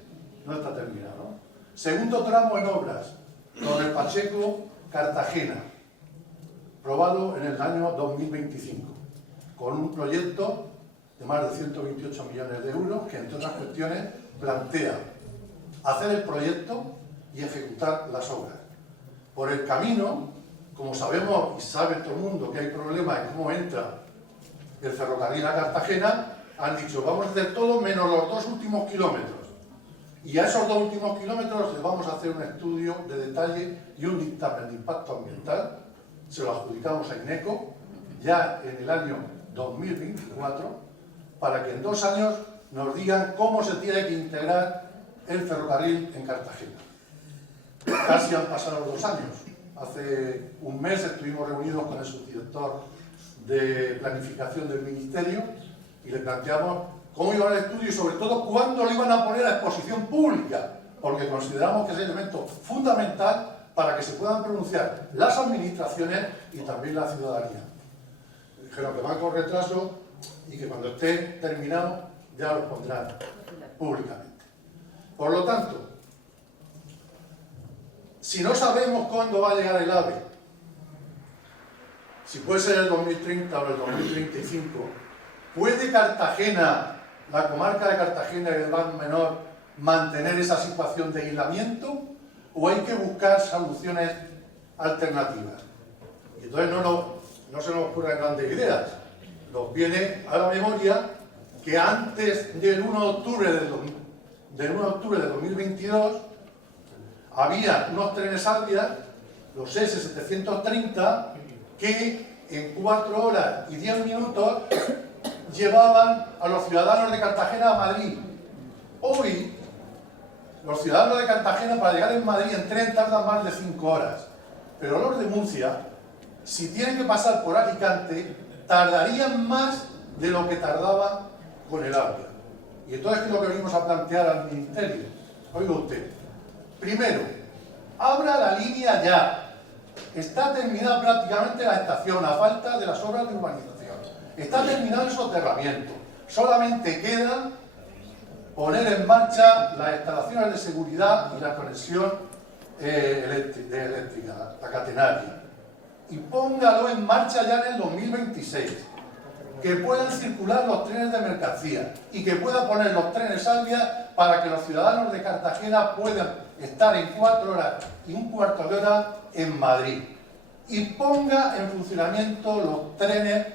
no está terminado, ¿no? Segundo tramo en obras, Torrepacheco, Cartagena, aprobado en el año 2025, con un proyecto de más de 128 millones de euros que, entre otras cuestiones, plantea hacer el proyecto y ejecutar las obras. Por el camino, como sabemos y sabe todo el mundo que hay problemas en cómo entra el ferrocarril a Cartagena, han dicho vamos a hacer todo menos los 2 últimos kilómetros. Y a esos 2 últimos kilómetros les vamos a hacer un estudio de detalle y un dictamen de impacto ambiental. Se lo adjudicamos a INECO ya en el año 2024 para que en 2 años nos digan cómo se tiene que integrar el ferrocarril en Cartagena. Casi han pasado los 2 años. Hace un mes estuvimos reunidos con el subdirector de planificación del Ministerio y le planteamos cómo iba el estudio y sobre todo cuándo lo iban a poner a exposición pública, porque consideramos que es el elemento fundamental para que se puedan pronunciar las administraciones y también la ciudadanía. Dijeron que van con retraso y que cuando esté terminado ya lo pondrán públicamente. Por lo tanto, si no sabemos cuándo va a llegar el AVE, si puede ser el 2030 o el 2035, ¿puede Cartagena, la comarca de Cartagena y el Mar Menor, mantener esa situación de aislamiento? ¿O hay que buscar soluciones alternativas? Y entonces no se nos ocurren grandes ideas. Nos viene a la memoria que antes del 1 de octubre de 2022 había unos trenes Alvia, los S730, que en 4 horas y 10 minutos llevaban a los ciudadanos de Cartagena a Madrid. Hoy, los ciudadanos de Cartagena para llegar en Madrid en tren tardan más de 5 horas. Pero los de Murcia, si tienen que pasar por Alicante, tardarían más de lo que tardaban con el AVE. Y entonces, ¿qué es lo que venimos a plantear al Ministerio? Oiga usted, primero, abra la línea ya. Está terminada prácticamente la estación, a falta de las obras de urbanización. Está terminado el soterramiento. Solamente queda poner en marcha las instalaciones de seguridad y la conexión eléctrica, la catenaria. Y póngalo en marcha ya en el 2026. Que puedan circular los trenes de mercancía y que pueda poner los trenes Alvia para que los ciudadanos de Cartagena puedan estar en 4 horas y un cuarto de hora en Madrid. Y ponga en funcionamiento los trenes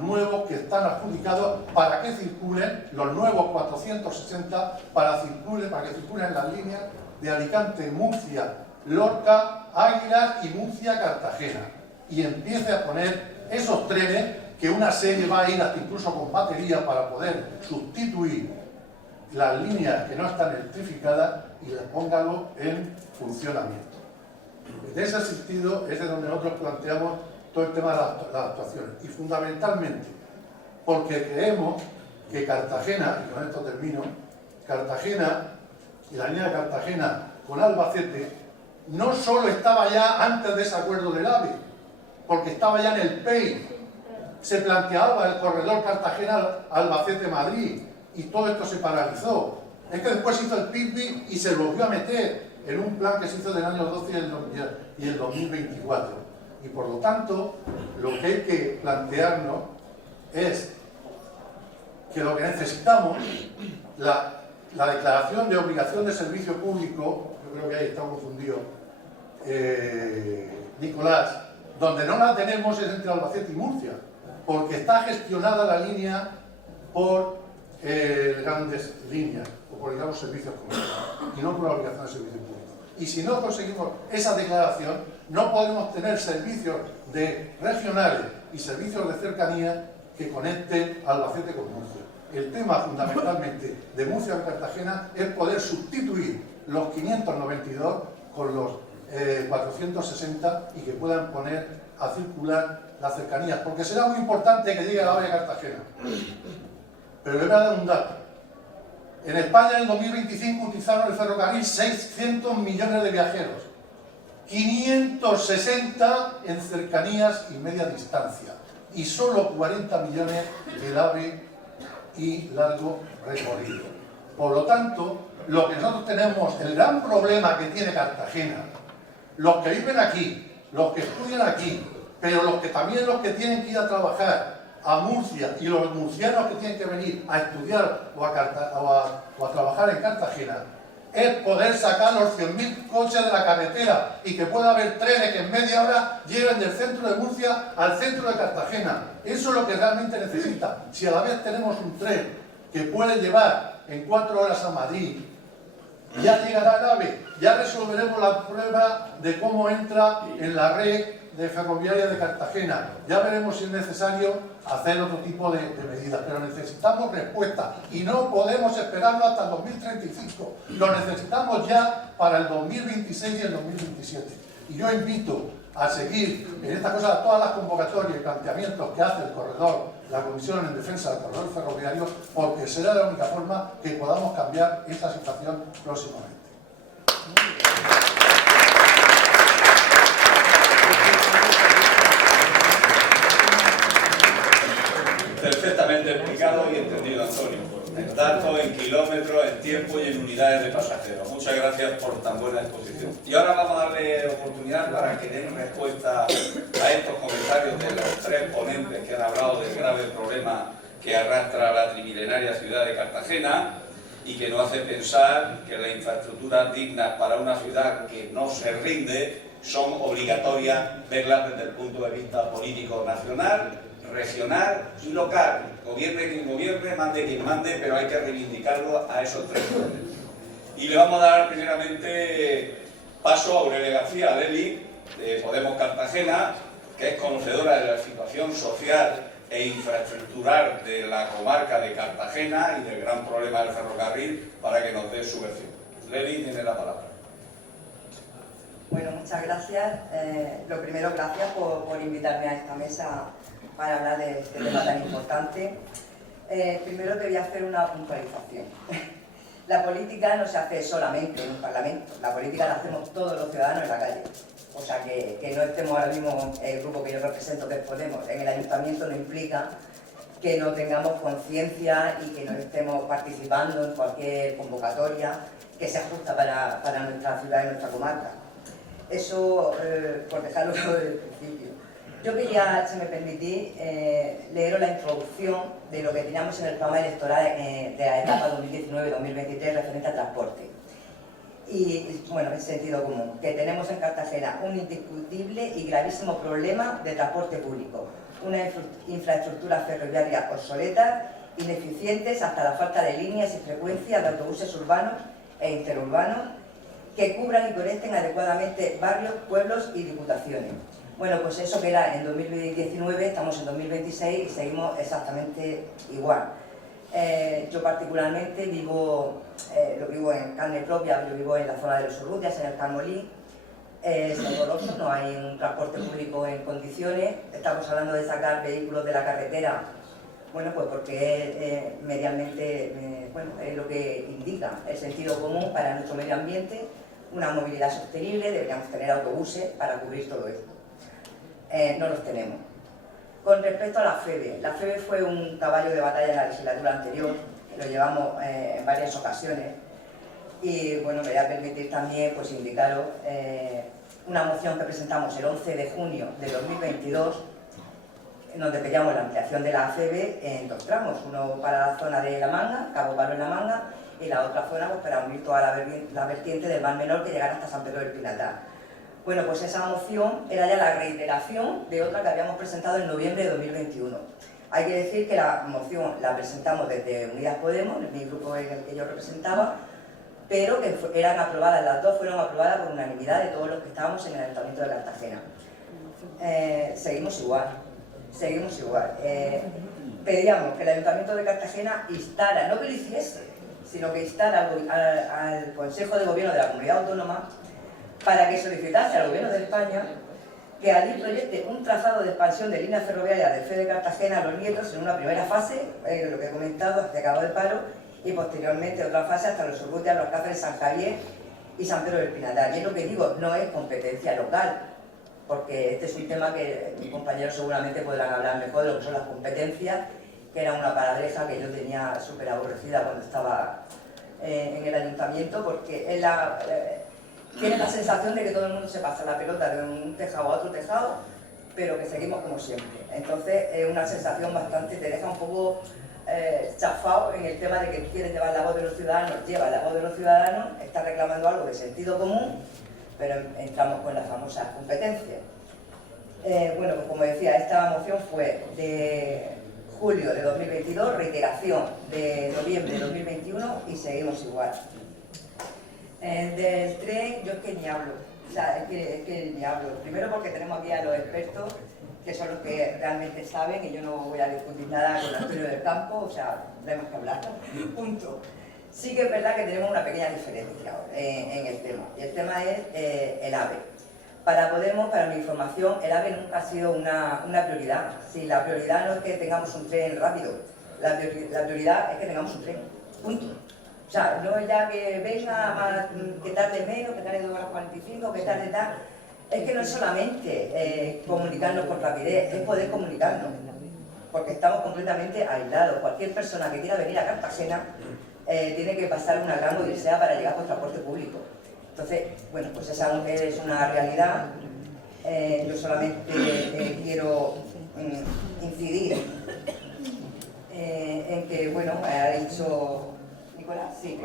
nuevos que están adjudicados para que circulen, los nuevos 460, para que circulen las líneas de Alicante, Murcia, Lorca, Águilas y Murcia, Cartagena. y empiece a poner esos trenes, que una serie va a ir hasta incluso con batería para poder sustituir las líneas que no están electrificadas, y las póngalo en funcionamiento. En ese sentido es de donde nosotros planteamos todo el tema de las actuaciones, y fundamentalmente porque creemos que Cartagena, y con esto termino, Cartagena y la línea de Cartagena con Albacete no solo estaba ya antes de ese acuerdo del AVE, porque estaba ya en el PEI, se planteaba el corredor Cartagena-Albacete-Madrid, y todo esto se paralizó. Es que después se hizo el PIB y se volvió a meter en un plan que se hizo del año 12 y el 2024. Y por lo tanto, lo que hay que plantearnos es que lo que necesitamos, la declaración de obligación de servicio público, yo creo que ahí está confundido Nicolás, donde no la tenemos es entre Albacete y Murcia, porque está gestionada la línea por grandes líneas, o por, digamos, servicios comerciales, y no por la obligación de servicio público. Y si no conseguimos esa declaración, no podemos tener servicios regionales y servicios de cercanía que conecten Albacete con Murcia. El tema fundamentalmente de Murcia y Cartagena es poder sustituir los 592 con los 460 y que puedan poner a circular las cercanías, porque será muy importante que llegue a la AVE de Cartagena. Pero le voy a dar un dato. En España en el 2025 utilizaron el ferrocarril 600 millones de viajeros, 560 en cercanías y media distancia, y solo 40 millones del AVE y largo recorrido. Por lo tanto, lo que nosotros tenemos, el gran problema que tiene Cartagena, los que viven aquí, los que estudian aquí, pero también los que tienen que ir a trabajar a Murcia, y los murcianos que tienen que venir a estudiar o a trabajar en Cartagena, es poder sacar los 100.000 coches de la carretera y que pueda haber trenes que en media hora lleguen del centro de Murcia al centro de Cartagena. Eso es lo que realmente necesita. Si a la vez tenemos un tren que puede llevar en 4 horas a Madrid, ya llegará el AVE, ya resolveremos la prueba de cómo entra en la red de ferroviaria de Cartagena. Ya veremos si es necesario hacer otro tipo de medidas, pero necesitamos respuesta y no podemos esperarlo hasta el 2035. Lo necesitamos ya para el 2026 y el 2027. Y yo invito a seguir en esta cosa todas las convocatorias y planteamientos que hace el corredor, la Comisión en Defensa del Corredor Ferroviario, porque será la única forma que podamos cambiar esta situación próximamente. Perfectamente explicado y entendido, Antonio. En datos, en kilómetros, en tiempo y en unidades de pasajeros. Muchas gracias por tan buena exposición. Y ahora vamos a darle oportunidad para que den respuesta a estos comentarios de los 3 ponentes que han hablado del grave problema que arrastra la trimilenaria ciudad de Cartagena y que nos hace pensar que las infraestructuras dignas para una ciudad que no se rinde son obligatorias verlas desde el punto de vista político nacional, regional y local. Gobierne quien gobierne, mande quien mande, pero hay que reivindicarlo a esos 3 poderes. Y le vamos a dar primeramente paso a Aurelia García Deli, de Podemos Cartagena, que es conocedora de la situación social e infraestructural de la comarca de Cartagena y del gran problema del ferrocarril, para que nos dé su versión. Leli tiene la palabra. Bueno, muchas gracias. Lo primero, gracias por invitarme a esta mesa para hablar de este tema tan importante. Primero te voy a hacer una puntualización. La política no se hace solamente en un parlamento, la política la hacemos todos los ciudadanos en la calle. O sea, que no estemos ahora mismo, el grupo que yo represento, que es Podemos, en el ayuntamiento, no implica que no tengamos conciencia y que no estemos participando en cualquier convocatoria que se ajusta para nuestra ciudad y nuestra comarca. Eso, por dejarlo desde el principio. Yo quería, si me permitís, leeros la introducción de lo que teníamos en el programa electoral de la etapa 2019-2023 referente al transporte. Y, bueno, en sentido común, que tenemos en Cartagena un indiscutible y gravísimo problema de transporte público, una infraestructura ferroviaria obsoleta, ineficientes hasta la falta de líneas y frecuencias de autobuses urbanos e interurbanos que cubran y conecten adecuadamente barrios, pueblos y diputaciones. Bueno, pues eso que era en 2019, estamos en 2026 y seguimos exactamente igual. Yo particularmente lo vivo en carne propia, yo vivo en la zona de los Urrutias, en el Carmolí. Es doloroso, no hay un transporte público en condiciones. Estamos hablando de sacar vehículos de la carretera, bueno, pues porque medianamente, bueno, es lo que indica el sentido común para nuestro medio ambiente, una movilidad sostenible. Deberíamos tener autobuses para cubrir todo esto. No los tenemos. Con respecto a la FEBE fue un caballo de batalla en la legislatura anterior, lo llevamos en varias ocasiones, y bueno, me voy a permitir también pues indicaros una moción que presentamos el 11 de junio de 2022, en donde pedíamos la ampliación de la FEBE en 2 tramos, uno para la zona de La Manga, Cabo Palo en La Manga, y la otra zona pues, para unir toda la vertiente del Mar Menor que llegara hasta San Pedro del Pinatar. Bueno, pues esa moción era ya la reiteración de otra que habíamos presentado en noviembre de 2021. Hay que decir que la moción la presentamos desde Unidas Podemos, mi grupo en el que yo representaba, pero que eran aprobadas, las dos fueron aprobadas por unanimidad de todos los que estábamos en el Ayuntamiento de Cartagena. Seguimos igual. Pedíamos que el Ayuntamiento de Cartagena instara, no que lo hiciese, sino que instara al Consejo de Gobierno de la Comunidad Autónoma para que solicitase al Gobierno de España que allí proyecte un trazado de expansión de líneas ferroviarias del FE de Cartagena a Los Nietos en una primera fase, lo que he comentado, hacia Cabo del Palo, y posteriormente otra fase hasta Los Urrutias, Los Cáceres, San Javier y San Pedro del Pinatar. Y es lo que digo, no es competencia local, porque este es un tema que mis compañeros seguramente podrán hablar mejor de lo que son las competencias, que era una palabreja que yo tenía súper aborrecida cuando estaba en el ayuntamiento, porque es tiene la sensación de que todo el mundo se pasa la pelota de un tejado a otro tejado, pero que seguimos como siempre. Entonces es una sensación bastante, te deja un poco chafado en el tema de que quieres llevar la voz de los ciudadanos, lleva la voz de los ciudadanos, está reclamando algo de sentido común, pero entramos con las famosas competencias. Bueno, pues como decía, esta moción fue de julio de 2022, reiteración de noviembre de 2021 y seguimos igual. Del tren, yo es que ni hablo, o sea, es que ni hablo. Primero porque tenemos aquí a los expertos, que son los que realmente saben, y yo no voy a discutir nada con Antonio del Campo, o sea, tenemos que hablar, punto. Sí que es verdad que tenemos una pequeña diferencia en el tema, y el tema es el AVE. Para Podemos, para mi información, el AVE nunca ha sido una prioridad. Si la prioridad no es que tengamos un tren rápido, la prioridad es que tengamos un tren, punto. O sea, no es ya que venga, que tarde menos, que tarde 2 horas 45, que tarde tal. Es que no es solamente comunicarnos con rapidez, es poder comunicarnos. Porque estamos completamente aislados. Cualquier persona que quiera venir a Cartagena tiene que pasar una gran odisea para llegar con transporte público. Entonces, bueno, pues esa es una realidad. Yo solamente quiero incidir en que, bueno, ha dicho Nicolás, sí,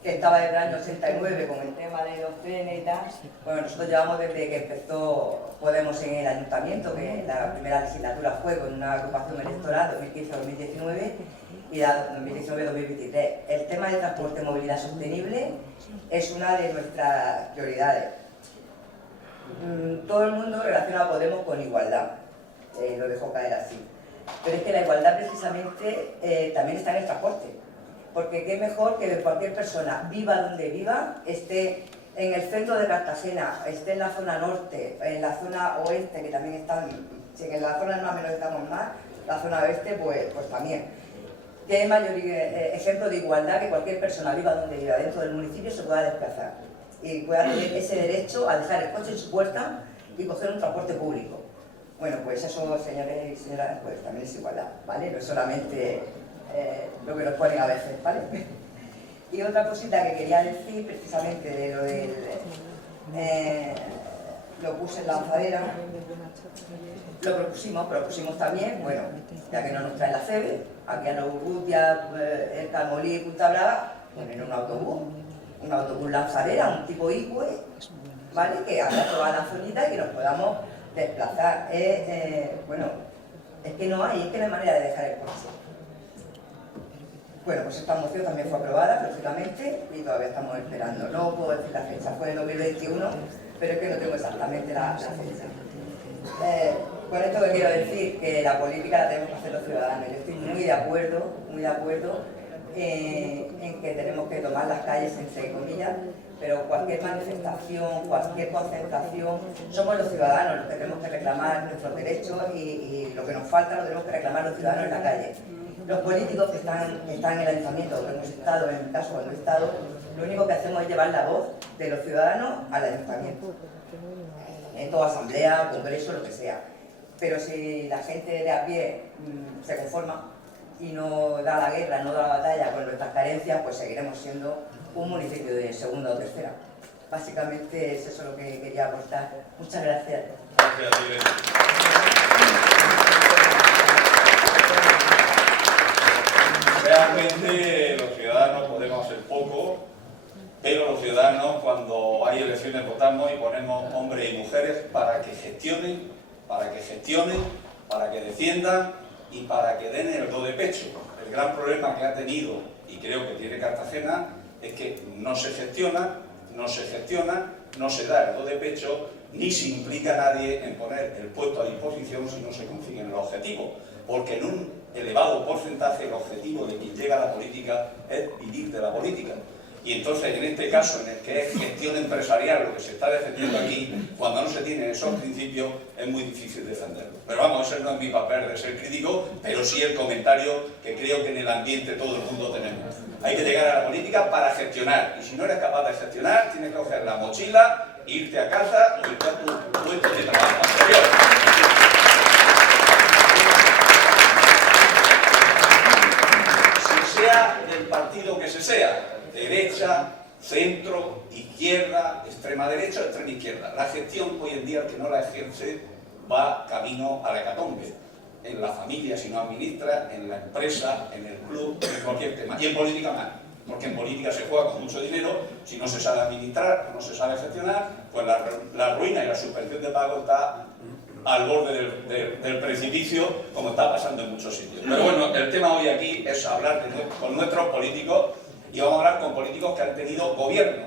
que estaba desde el año 89 con el tema de los trenes y tal. Bueno, nosotros llevamos desde que empezó Podemos en el ayuntamiento, que la primera legislatura fue con una agrupación electoral 2015-2019 y la 2019-2023. El tema del transporte y movilidad sostenible es una de nuestras prioridades. Todo el mundo relaciona a Podemos con igualdad, lo dejo caer así. Pero es que la igualdad precisamente también está en el transporte. Porque qué mejor que cualquier persona, viva donde viva, esté en el centro de Cartagena, esté en la zona norte, en la zona oeste, que también están, si en la zona más o menos estamos más, la zona oeste pues también. Qué mayor ejemplo de igualdad que cualquier persona, viva donde viva, dentro del municipio, se pueda desplazar y pueda tener ese derecho a dejar el coche en su puerta y coger un transporte público. Bueno, pues eso, señores y señoras, pues también es igualdad, ¿vale? No es solamente lo que nos ponen a veces, ¿vale? Y otra cosita que quería decir, precisamente de lo del... lo puse en lanzadera, lo propusimos también, bueno, ya que no nos traen la FEBE, aquí a Los Urrutias, el Carmolí y Punta Brava, poner un autobús lanzadera, un tipo ICUE, ¿vale? Que haga toda la zonita y que nos podamos desplazar. Bueno, es que no hay manera de dejar el coche. Bueno, pues esta moción también fue aprobada, lógicamente, y todavía estamos esperando. No puedo decir la fecha, fue en 2021, pero es que no tengo exactamente la fecha. Con esto que quiero decir, que la política la tenemos que hacer los ciudadanos. Yo estoy muy de acuerdo en que tenemos que tomar las calles, entre comillas, pero cualquier manifestación, cualquier concentración, somos los ciudadanos los que tenemos que reclamar nuestros derechos y lo que nos falta lo tenemos que reclamar los ciudadanos en la calle. Los políticos que están en el ayuntamiento, que hemos estado, en mi caso cuando he estado, lo único que hacemos es llevar la voz de los ciudadanos al ayuntamiento. En toda asamblea, congreso, lo que sea. Pero si la gente de a pie se conforma y no da la guerra, no da la batalla con nuestras carencias, pues seguiremos siendo un municipio de segunda o tercera. Básicamente es eso lo que quería aportar. Muchas gracias. Gracias, Irene. Realmente los ciudadanos podemos hacer poco, pero los ciudadanos cuando hay elecciones votamos y ponemos hombres y mujeres para que gestionen, para que defiendan y para que den el do de pecho. El gran problema que ha tenido, y creo que tiene Cartagena, es que no se gestiona, no se da el do de pecho, ni se implica a nadie en poner el puesto a disposición si no se consiguen los objetivos. Porque en un elevado porcentaje el objetivo de quien llega a la política es vivir de la política. Y entonces, en este caso, en el que es gestión empresarial lo que se está defendiendo aquí, cuando no se tienen esos principios, es muy difícil defenderlo. Pero vamos, ese no es mi papel de ser crítico, pero sí el comentario que creo que en el ambiente todo el mundo tenemos. Hay que llegar a la política para gestionar, y si no eres capaz de gestionar, tienes que coger la mochila, irte a casa y irte a tu puesto de trabajo anterior. Sea del partido que se sea, derecha, centro, izquierda, extrema derecha o extrema izquierda. La gestión hoy en día, el que no la ejerce, va camino a la hecatombe. En la familia, si no administra, en la empresa, en el club, en cualquier tema. Y en política más, porque en política se juega con mucho dinero, si no se sabe administrar, no se sabe gestionar, pues la ruina y la suspensión de pago está al borde del precipicio, como está pasando en muchos sitios. Pero bueno, el tema hoy aquí es hablar con nuestros políticos, y vamos a hablar con políticos que han tenido gobierno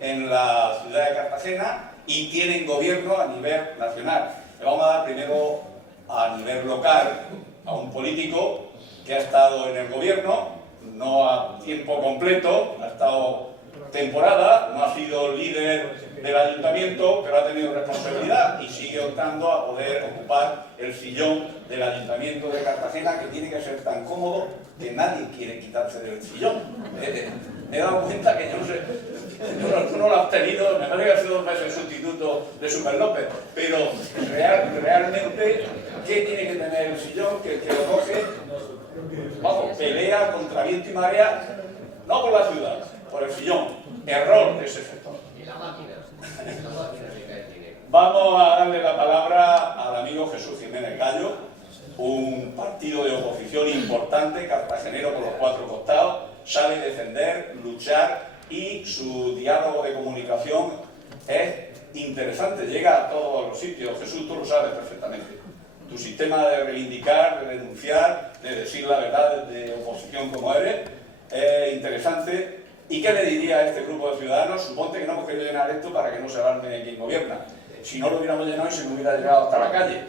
en la ciudad de Cartagena y tienen gobierno a nivel nacional. Le vamos a dar primero a nivel local a un político que ha estado en el gobierno, no a tiempo completo, ha estado temporada, no ha sido líder del ayuntamiento, pero ha tenido responsabilidad y sigue optando a poder ocupar el sillón del ayuntamiento de Cartagena, que tiene que ser tan cómodo que nadie quiere quitarse del sillón. Me he dado cuenta que yo no sé, tú no lo has tenido, me parece que ha sido 2 meses sustituto de Super López, pero realmente, ¿qué tiene que tener el sillón? Que lo coge, vamos, pelea contra viento y marea, no por la ciudad, por el sillón. Error de ese sector. Vamos a darle la palabra al amigo Jesús Jiménez Gallo, un partido de oposición importante, cartagenero por los 4 costados, sabe defender, luchar y su diálogo de comunicación es interesante, llega a todos los sitios. Jesús, tú lo sabes perfectamente. Tu sistema de reivindicar, de denunciar, de decir la verdad de oposición como eres, es interesante. ¿Y qué le diría a este grupo de ciudadanos? Suponte que no hemos querido llenar esto para que no se alarme quien gobierna. Si no lo hubiéramos llenado y se nos hubiera llegado hasta la calle.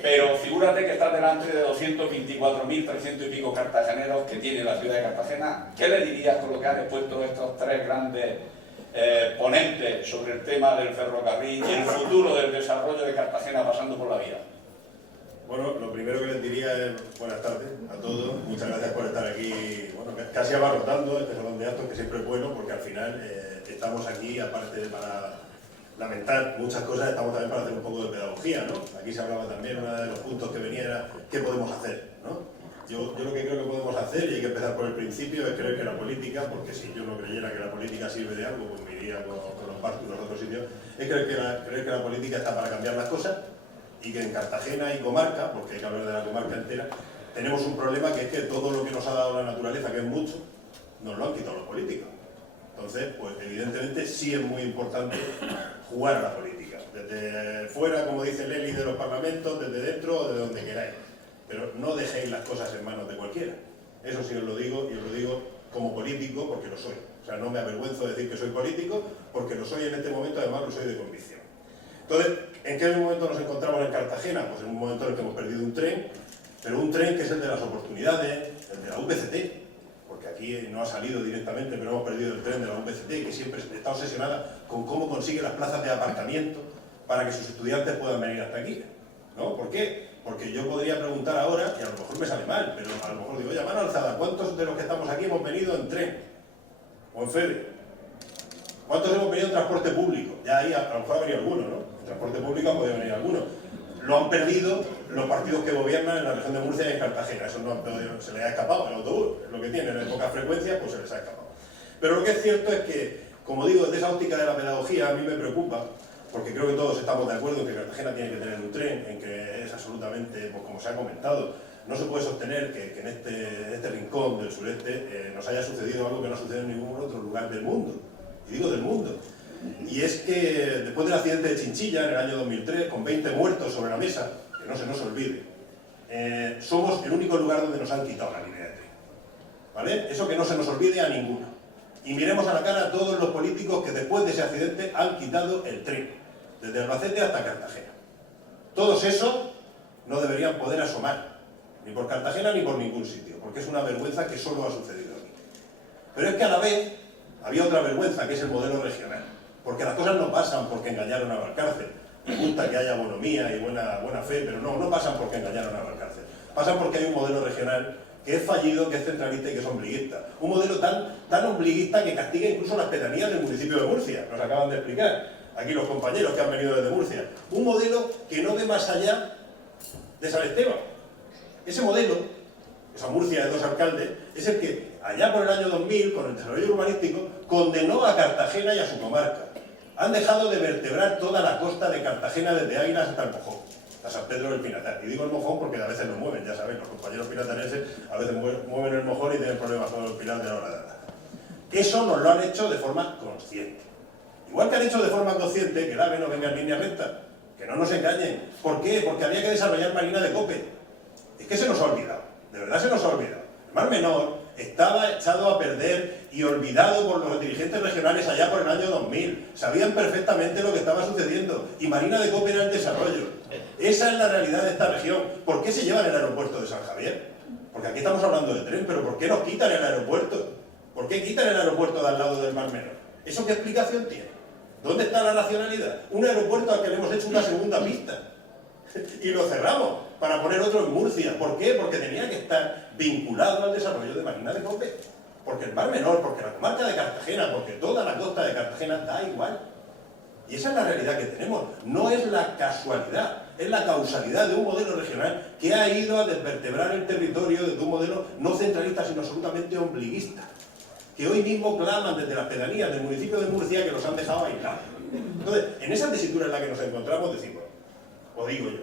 Pero figúrate que estás delante de 224.300 y pico cartageneros que tiene la ciudad de Cartagena. ¿Qué le dirías con lo que han expuesto estos 3 grandes ponentes sobre el tema del ferrocarril y el futuro del desarrollo de Cartagena pasando por la vía? Bueno, lo primero que les diría es buenas tardes a todos. Muchas gracias por estar aquí, bueno, casi abarrotando este salón de actos, que siempre es bueno, porque al final estamos aquí, aparte de para lamentar muchas cosas, estamos también para hacer un poco de pedagogía, ¿no? Aquí se hablaba también, uno de los puntos que venía era ¿qué podemos hacer?, ¿no? Yo lo que creo que podemos hacer, y hay que empezar por el principio, es creer que la política, porque si yo no creyera que la política sirve de algo, pues me iría con los partos y los otros sitios, es creer que la política está para cambiar las cosas, y que en Cartagena y comarca, porque hay que hablar de la comarca entera, tenemos un problema que es que todo lo que nos ha dado la naturaleza, que es mucho, nos lo han quitado los políticos. Entonces, pues evidentemente sí es muy importante jugar a la política, desde fuera, como dice Leli, de los parlamentos, desde dentro o de donde queráis, pero no dejéis las cosas en manos de cualquiera. Eso sí os lo digo, y os lo digo como político porque lo soy. O sea, no me avergüenzo de decir que soy político porque lo soy en este momento, además lo soy de convicción. Entonces, ¿En qué momento nos encontramos en Cartagena? Pues en un momento en el que hemos perdido un tren, pero un tren que es el de las oportunidades, el de la UPCT, porque aquí no ha salido directamente, pero hemos perdido el tren de la UPCT, que siempre está obsesionada con cómo consigue las plazas de aparcamiento para que sus estudiantes puedan venir hasta aquí, ¿no? ¿Por qué? Porque yo podría preguntar ahora, y a lo mejor me sale mal, pero a lo mejor digo, oye, a mano alzada, ¿cuántos de los que estamos aquí hemos venido en tren o en ferry? ¿Cuántos hemos venido en transporte público? Ya ahí a lo mejor ha venido alguno, ¿no? En transporte público ha podido venir alguno. Lo han perdido los partidos que gobiernan en la región de Murcia y en Cartagena. Eso no se les ha escapado. El autobús, lo que tienen en poca frecuencia, pues se les ha escapado. Pero lo que es cierto es que, como digo, desde esa óptica de la pedagogía a mí me preocupa, porque creo que todos estamos de acuerdo en que Cartagena tiene que tener un tren, en que es absolutamente, pues como se ha comentado, no se puede sostener que en este rincón del sureste nos haya sucedido algo que no sucede en ningún otro lugar del mundo. Y digo del mundo. Y es que después del accidente de Chinchilla en el año 2003, con 20 muertos sobre la mesa, que no se nos olvide, somos el único lugar donde nos han quitado la línea de tren. ¿Vale? Eso que no se nos olvide a ninguno. Y miremos a la cara a todos los políticos que después de ese accidente han quitado el tren, desde Albacete hasta Cartagena. Todos esos no deberían poder asomar, ni por Cartagena ni por ningún sitio, porque es una vergüenza que solo ha sucedido aquí. Pero es que a la vez había otra vergüenza, que es el modelo regional. Porque las cosas no pasan porque engañaron a Valcárcel. Me gusta que haya bonomía y buena fe, pero no pasan porque engañaron a Valcárcel. Pasan porque hay un modelo regional que es fallido, que es centralista y que es ombliguista. Un modelo tan ombliguista que castiga incluso las pedanías del municipio de Murcia. Nos acaban de explicar aquí los compañeros que han venido desde Murcia. Un modelo que no ve más allá de San Esteban. Ese modelo, esa Murcia de 2 alcaldes, es el que allá por el año 2000, con el desarrollo urbanístico, condenó a Cartagena y a su comarca. Han dejado de vertebrar toda la costa de Cartagena desde Águilas hasta el Mojón, a San Pedro del Pinatar. Y digo el Mojón porque a veces lo mueven, ya sabéis, los compañeros pinatarenses a veces mueven el Mojón y tienen problemas con el Pilar de la Horadada. Eso nos lo han hecho de forma consciente. Igual que han hecho de forma consciente que el AVE no venga en línea recta, que no nos engañen. ¿Por qué? Porque había que desarrollar marina de cope. Es que se nos ha olvidado, de verdad se nos ha olvidado. El Mar Menor estaba echado a perder y olvidado por los dirigentes regionales allá por el año 2000. Sabían perfectamente lo que estaba sucediendo y marina de cope era el desarrollo. Esa es la realidad de esta región. ¿Por qué se llevan el aeropuerto de San Javier? Porque aquí estamos hablando de tren, pero ¿por qué nos quitan el aeropuerto? ¿Por qué quitan el aeropuerto de al lado del Mar Menor? ¿Eso qué explicación tiene? ¿Dónde está la racionalidad? Un aeropuerto al que le hemos hecho una segunda pista y lo cerramos para poner otro en Murcia. ¿Por qué? Porque tenía que estar vinculado al desarrollo de marina de cope. Porque el Mar Menor, porque la comarca de Cartagena, porque toda la costa de Cartagena da igual. Y esa es la realidad que tenemos. No es la casualidad, es la causalidad de un modelo regional que ha ido a desvertebrar el territorio de un modelo no centralista, sino absolutamente ombliguista. Que hoy mismo claman desde las pedanías del municipio de Murcia que los han dejado aislados. Entonces, en esa tesitura en la que nos encontramos decimos, o digo yo,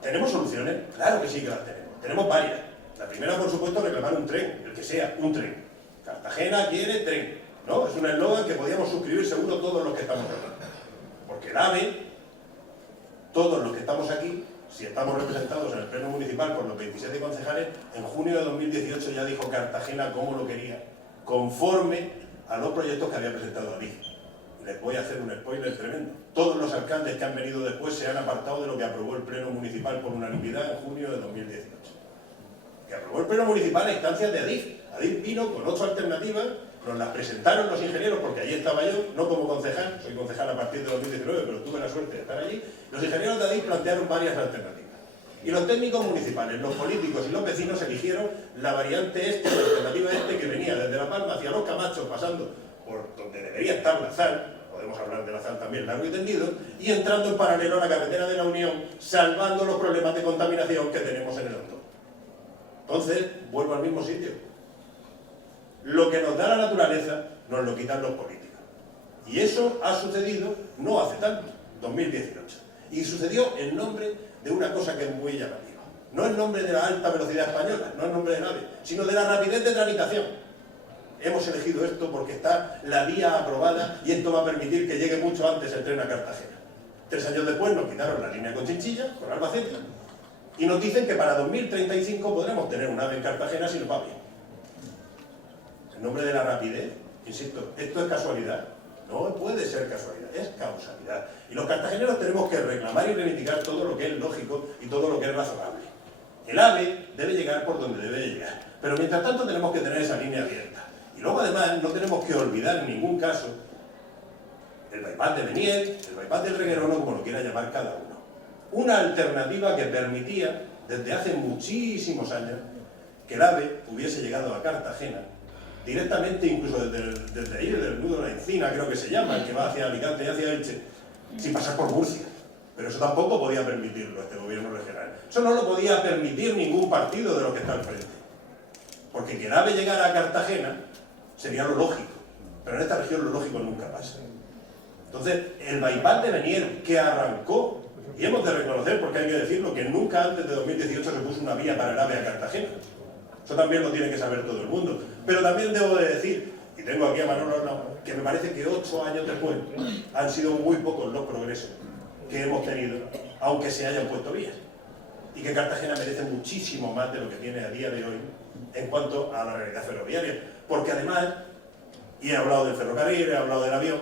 ¿tenemos soluciones? Claro que sí que las tenemos. Tenemos varias. La primera, por supuesto, reclamar un tren, el que sea, un tren. Cartagena quiere tren, ¿no? Es un eslogan que podíamos suscribir seguro todos los que estamos aquí. Porque el AVE, todos los que estamos aquí, si estamos representados en el pleno municipal por los 27 concejales, en junio de 2018 ya dijo Cartagena cómo lo quería, conforme a los proyectos que había presentado Adif. Les voy a hacer un spoiler tremendo. Todos los alcaldes que han venido después se han apartado de lo que aprobó el pleno municipal por unanimidad en junio de 2018. Que aprobó el pleno municipal a instancias de Adif. Adif vino con 8 alternativas, nos las presentaron los ingenieros, porque allí estaba yo, no como concejal, soy concejal a partir de 2019, pero tuve la suerte de estar allí. Los ingenieros de Adif plantearon varias alternativas. Y los técnicos municipales, los políticos y los vecinos eligieron la variante este, la alternativa este, que venía desde La Palma hacia Los Camachos, pasando por donde debería estar la Sal, podemos hablar de la Sal también largo y tendido, y entrando en paralelo a la carretera de la Unión, salvando los problemas de contaminación que tenemos en el entorno. Entonces, vuelvo al mismo sitio. Lo que nos da la naturaleza, nos lo quitan los políticos. Y eso ha sucedido no hace tanto, 2018. Y sucedió en nombre de una cosa que es muy llamativa. No en nombre de la alta velocidad española, no en nombre del AVE, sino de la rapidez de tramitación. Hemos elegido esto porque está la vía aprobada y esto va a permitir que llegue mucho antes el tren a Cartagena. 3 años después nos quitaron la línea con Chinchilla, con Albacete, y nos dicen que para 2035 podremos tener un AVE en Cartagena si nos va bien. En nombre de la rapidez, insisto, ¿esto es casualidad? No puede ser casualidad, es causalidad. Y los cartageneros tenemos que reclamar y reivindicar todo lo que es lógico y todo lo que es razonable. El AVE debe llegar por donde debe llegar, pero mientras tanto tenemos que tener esa línea abierta. Y luego además no tenemos que olvidar en ningún caso el bypass de Beniel, el bypass del Reguerón, como lo quiera llamar cada uno. Una alternativa que permitía, desde hace muchísimos años, que el AVE hubiese llegado a Cartagena, directamente incluso desde ahí, desde el nudo de la Encina, creo que se llama, el que va hacia Alicante y hacia Elche, sin pasar por Murcia. Pero eso tampoco podía permitirlo este gobierno regional. Eso no lo podía permitir ningún partido de los que está al frente. Porque que el AVE llegara a Cartagena sería lo lógico, pero en esta región lo lógico nunca pasa. Entonces, el bypass de Beniel, que arrancó, y hemos de reconocer, porque hay que decirlo, que nunca antes de 2018 se puso una vía para el AVE a Cartagena. Eso también lo tiene que saber todo el mundo. Pero también debo de decir, y tengo aquí a Manolo Arnau, que me parece que 8 años después han sido muy pocos los progresos que hemos tenido, aunque se hayan puesto vías. Y que Cartagena merece muchísimo más de lo que tiene a día de hoy en cuanto a la realidad ferroviaria. Porque además, y he hablado del ferrocarril, he hablado del avión,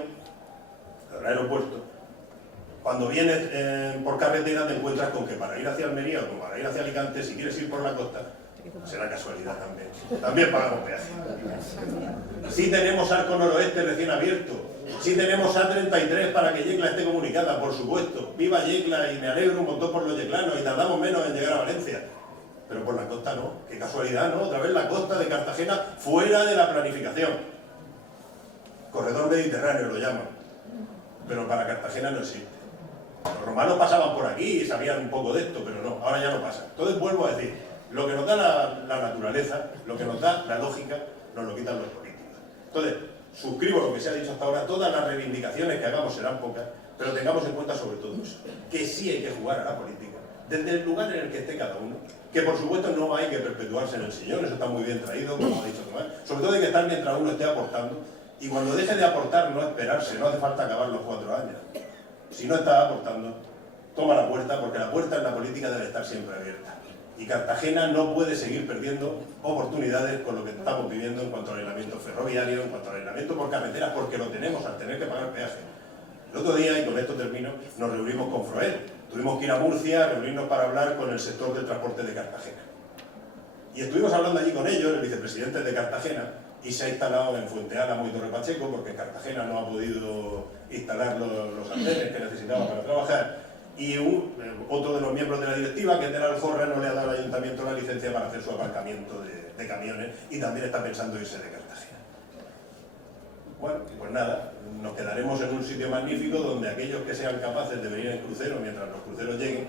del aeropuerto, cuando vienes por carretera te encuentras con que para ir hacia Almería o para ir hacia Alicante, si quieres ir por la costa, será casualidad también. También pagamos peaje. Sí tenemos Arco Noroeste recién abierto. Sí tenemos A33 para que Yecla esté comunicada, por supuesto. Viva Yecla y me alegro un montón por los yeclanos y tardamos menos en llegar a Valencia. Pero por la costa no. Qué casualidad, ¿no? Otra vez la costa de Cartagena fuera de la planificación. Corredor Mediterráneo lo llaman. Pero para Cartagena no existe. Los romanos pasaban por aquí y sabían un poco de esto, pero no, ahora ya no pasa. Entonces vuelvo a decir, lo que nos da la naturaleza, lo que nos da la lógica, nos lo quitan los políticos. Entonces, suscribo lo que se ha dicho hasta ahora, todas las reivindicaciones que hagamos serán pocas, pero tengamos en cuenta sobre todo eso, que sí hay que jugar a la política, desde el lugar en el que esté cada uno, que por supuesto no hay que perpetuarse en el sillón, eso está muy bien traído, como ha dicho Tomás, sobre todo hay que estar mientras uno esté aportando, y cuando deje de aportar no esperarse, no hace falta acabar los 4 años. Si no estás aportando, toma la puerta, porque la puerta en la política debe estar siempre abierta. Y Cartagena no puede seguir perdiendo oportunidades con lo que estamos viviendo en cuanto al aislamiento ferroviario, en cuanto al aislamiento por carreteras, porque lo tenemos al tener que pagar peaje. El otro día, y con esto termino, nos reunimos con Froel. Tuvimos que ir a Murcia a reunirnos para hablar con el sector del transporte de Cartagena. Y estuvimos hablando allí con ellos, el vicepresidente de Cartagena, y se ha instalado en Fuente Álamo y Torre Pacheco, porque Cartagena no ha podido instalar los andenes que necesitaba para trabajar. Y otro de los miembros de la directiva, que es de la Aljorra, no le ha dado al ayuntamiento la licencia para hacer su aparcamiento de camiones y también está pensando irse de Cartagena. Bueno, pues nada, nos quedaremos en un sitio magnífico donde aquellos que sean capaces de venir en crucero mientras los cruceros lleguen,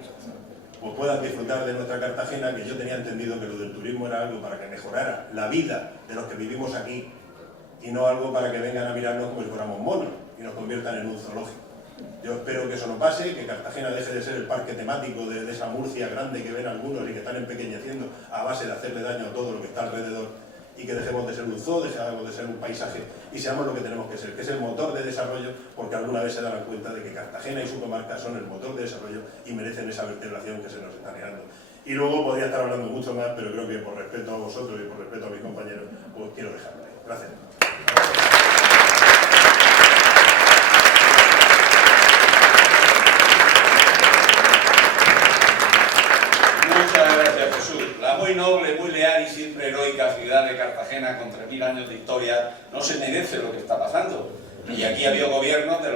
pues puedan disfrutar de nuestra Cartagena, que yo tenía entendido que lo del turismo era algo para que mejorara la vida de los que vivimos aquí y no algo para que vengan a mirarnos como si fuéramos monos y nos conviertan en un zoológico. Yo espero que eso no pase, que Cartagena deje de ser el parque temático de esa Murcia grande que ven algunos y que están empequeñeciendo a base de hacerle daño a todo lo que está alrededor, y que dejemos de ser un zoo, dejemos de ser un paisaje y seamos lo que tenemos que ser, que es el motor de desarrollo, porque alguna vez se darán cuenta de que Cartagena y su comarca son el motor de desarrollo y merecen esa vertebración que se nos está negando. Y luego podría estar hablando mucho más, pero creo que por respeto a vosotros y por respeto a mis compañeros, pues quiero dejarlo ahí. Gracias. Muchas gracias, Jesús. La muy noble, muy leal y siempre heroica ciudad de Cartagena, con 3000 años de historia, no se merece lo que está pasando. Y aquí ha habido gobiernos de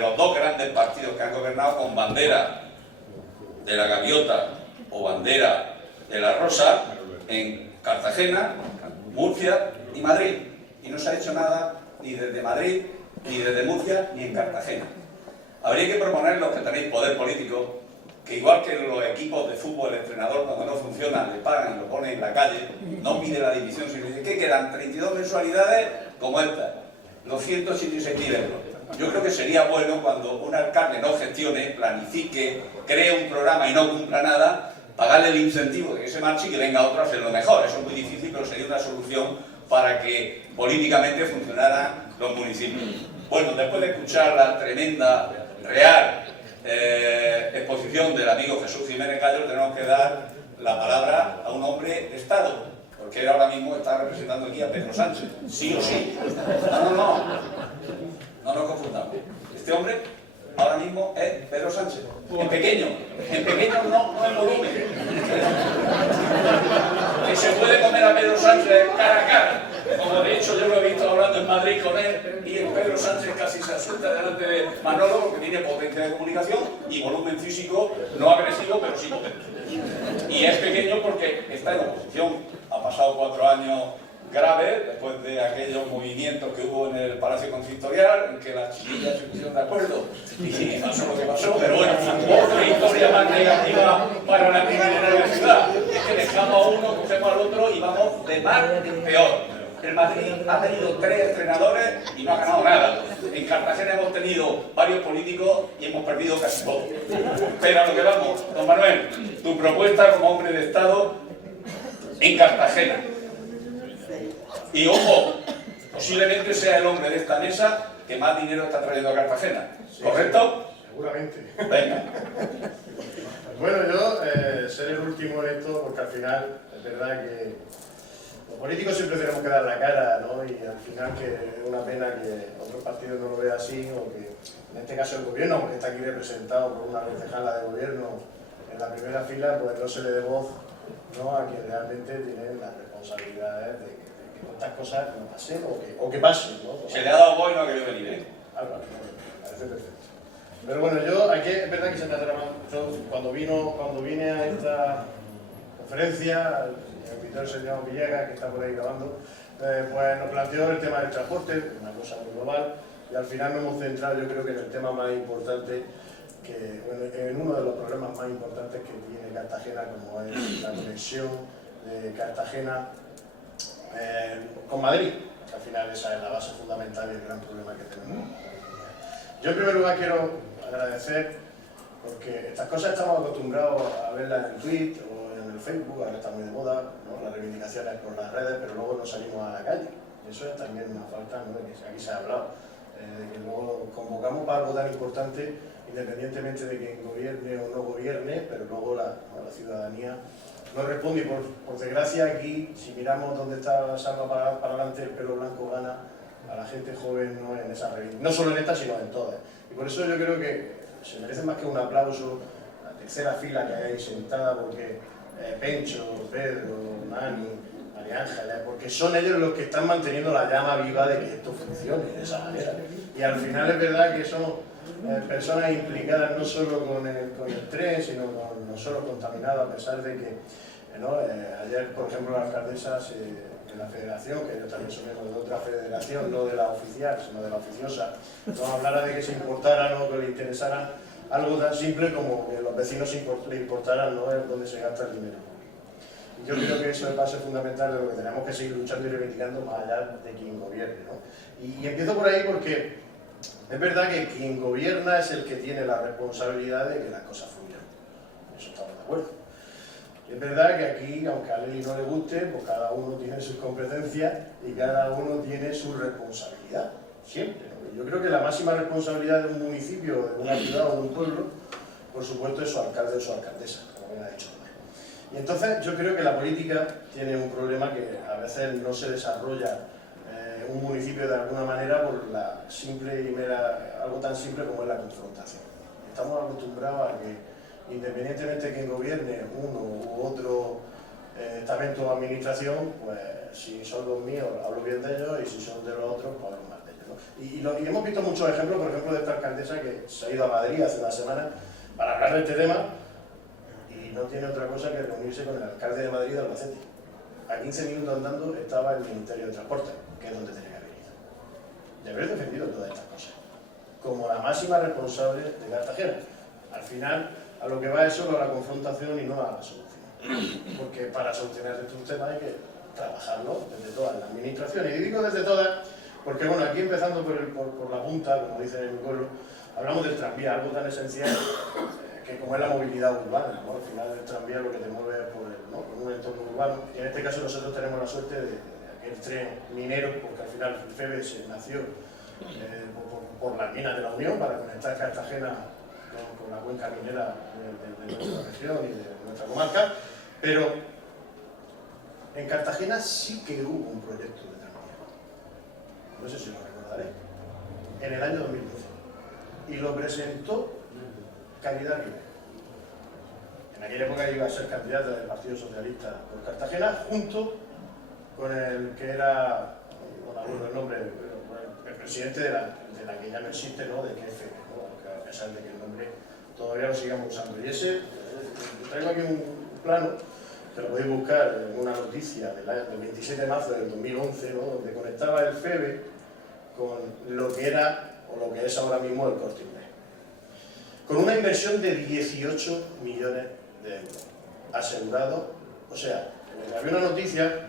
los 2 grandes partidos que han gobernado con bandera de la gaviota o bandera de la rosa en Cartagena, Murcia y Madrid. Y no se ha hecho nada ni desde Madrid, ni desde Murcia, ni en Cartagena. Habría que proponer, los que tenéis poder político, que igual que en los equipos de fútbol, el entrenador cuando no funciona le pagan y lo pone en la calle, no pide la división, sino dice que quedan 32 mensualidades como esta, los 186.000 euros. Yo creo que sería bueno, cuando un alcalde no gestione, planifique, cree un programa y no cumpla nada, pagarle el incentivo de que se marche y que venga otro a hacerlo mejor. Eso es muy difícil, pero sería una solución para que políticamente funcionaran los municipios. Bueno, después de escuchar la tremenda, real exposición del amigo Jesús Jiménez Callo, tenemos que dar la palabra a un hombre de Estado, porque él ahora mismo está representando aquí a Pedro Sánchez, sí o sí. No. no nos confundamos. Este hombre ahora mismo es Pedro Sánchez. En pequeño no en volumen. Que se puede comer a Pedro Sánchez cara a cara. Como de hecho yo lo he visto hablando en Madrid con él, y el Pedro Sánchez casi se asusta delante de Manolo porque tiene potencia de comunicación y volumen físico no agresivo, pero sí potente. Y es pequeño porque está en oposición. Ha pasado 4 años graves después de aquellos movimientos que hubo en el Palacio Consistorial, en que las chiquillas se pusieron de acuerdo y pasó lo que pasó, pero bueno, otra historia más negativa para la criminalidad de la ciudad. Es que dejamos a uno, cogemos al otro y vamos de mal en peor. El Madrid ha tenido 3 entrenadores y no ha ganado nada. En Cartagena hemos tenido varios políticos y hemos perdido casi todo. Pero a lo que vamos, don Manuel, tu propuesta como hombre de Estado en Cartagena. Y ojo, posiblemente sea el hombre de esta mesa que más dinero está trayendo a Cartagena. ¿Correcto? Seguramente. Venga. Bueno, yo seré el último en esto porque al final es verdad que los políticos siempre tenemos que dar la cara, ¿no? Y al final que es una pena que otros partidos no lo vean así, o que en este caso el gobierno, porque está aquí representado por una concejala de gobierno en la primera fila, pues no se le dé voz, ¿no?, a quien realmente tiene las responsabilidades de que estas cosas no pasen o que pasen, ¿no? Se le ha dado voz y no ha querido venir, ¿eh? Vale, parece perfecto. Pero bueno, yo aquí es verdad que se me atrapa. Cuando vine a esta conferencia, me invitó el señor Villegas, que está por ahí grabando, pues nos planteó el tema del transporte, una cosa muy global, y al final nos hemos centrado, yo creo que en el tema más importante, en uno de los problemas más importantes que tiene Cartagena, como es la conexión de Cartagena con Madrid, que al final esa es la base fundamental y el gran problema que tenemos. Yo en primer lugar quiero agradecer, porque estas cosas estamos acostumbrados a verlas en Twitter o en el Facebook, ahora está muy de moda, ¿no?, las reivindicaciones por las redes, pero luego no salimos a la calle. Y eso es también una falta, ¿no?, de que aquí se ha hablado, de que luego convocamos para algo tan importante, independientemente de quien gobierne o no gobierne, pero luego la ciudadanía no responde. Y por desgracia aquí, si miramos dónde está Salva para adelante, el pelo blanco gana a la gente joven, ¿no?, en esa reivindicación, no solo en esta, sino en todas. Y por eso yo creo que se merece más que un aplauso la tercera fila que hay ahí sentada, porque Pencho, Pedro, Mani, María Ángeles, porque son ellos los que están manteniendo la llama viva de que esto funcione de esa manera. Y al final es verdad que son personas implicadas no solo con el tren, sino con nosotros contaminados, a pesar de que ayer, por ejemplo, la alcaldesa de la federación, que yo también soy miembro de otra federación, no de la oficial, sino de la oficiosa, nos hablara de que se importara, ¿no?, que le interesara algo tan simple como que los vecinos le importaran, ¿no?, el dónde se gasta el dinero. Y yo creo que eso es base fundamental de lo que tenemos que seguir luchando y reivindicando más allá de quien gobierne, ¿no? Y empiezo por ahí porque es verdad que quien gobierna es el que tiene la responsabilidad de que las cosas fluyan. Eso estamos de acuerdo. Es verdad que aquí, aunque a Leli no le guste, pues cada uno tiene sus competencias y cada uno tiene su responsabilidad, siempre, ¿no? Yo creo que la máxima responsabilidad de un municipio, de una ciudad o de un pueblo, por supuesto, es su alcalde o su alcaldesa, como bien ha dicho. Y entonces yo creo que la política tiene un problema que a veces no se desarrolla un municipio de alguna manera por la simple y mera, algo tan simple como es la confrontación. Estamos acostumbrados a que, independientemente de quien gobierne uno u otro estamento o administración, pues si son los míos hablo bien de ellos y si son de los otros pues hablo mal de ellos, ¿no? Y hemos visto muchos ejemplos, por ejemplo, de esta alcaldesa que se ha ido a Madrid hace una semana para hablar de este tema y no tiene otra cosa que reunirse con el alcalde de Madrid de Albacete. A 15 minutos andando estaba el Ministerio de Transporte, que es donde tenía que haber ido. De haber defendido todas estas cosas como la máxima responsable de Cartagena. Al final, a lo que va es solo a la confrontación y no a la solución. Porque para solucionar estos temas hay que trabajarlo desde todas las administraciones. Y digo desde todas porque, bueno, aquí empezando por la punta, como dicen en mi pueblo, hablamos del tranvía, algo tan esencial que como es la movilidad urbana, ¿no? Al final el tranvía lo que te mueve es por un entorno urbano. Y en este caso nosotros tenemos la suerte de aquel tren minero, porque al final el FEBE se nació por las minas de la Unión para conectar Cartagena con la cuenca minera de nuestra región y de nuestra comarca, pero en Cartagena sí que hubo un proyecto de tranvía. No sé si lo recordaré. en el año 2012 y lo presentó Caridad Rivera. En aquella época iba a ser candidato del Partido Socialista por Cartagena, junto con el que era, no me acuerdo el nombre, el presidente de la que ya no existe, ¿no? De KF, ¿no? A pesar de que el nombre todavía lo sigamos usando. Y ese, traigo aquí un plano, que lo podéis buscar en una noticia del 27 de marzo del 2011, ¿no? Donde conectaba el FEBE con lo que era, o lo que es ahora mismo el Corte Inglés. Con una inversión de 18 millones de euros, asegurado. O sea, había una noticia,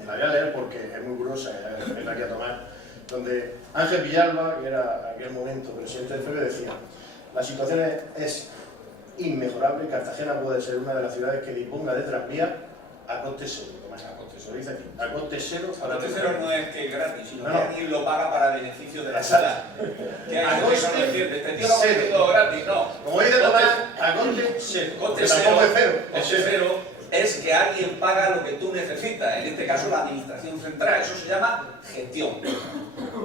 me la voy a leer porque es muy gruesa, me la voy a tomar, donde Ángel Villalba, que era en aquel momento presidente del FEBE, decía: la situación es inmejorable, Cartagena puede ser una de las ciudades que disponga de tranvía a coste cero. A coste cero, dice aquí, a coste cero. A coste cero no es que es gratis, sino No, que no. alguien lo paga para beneficio de la Exacto. ciudad. Que A hay coste que no decirte, este tío lo ha cero. conseguido gratis, no. Como dice Tomás, a coste cero. Coste Que cero, tampoco es cero. coste cero es que alguien paga lo que tú necesitas, en este caso la administración central, eso se llama gestión.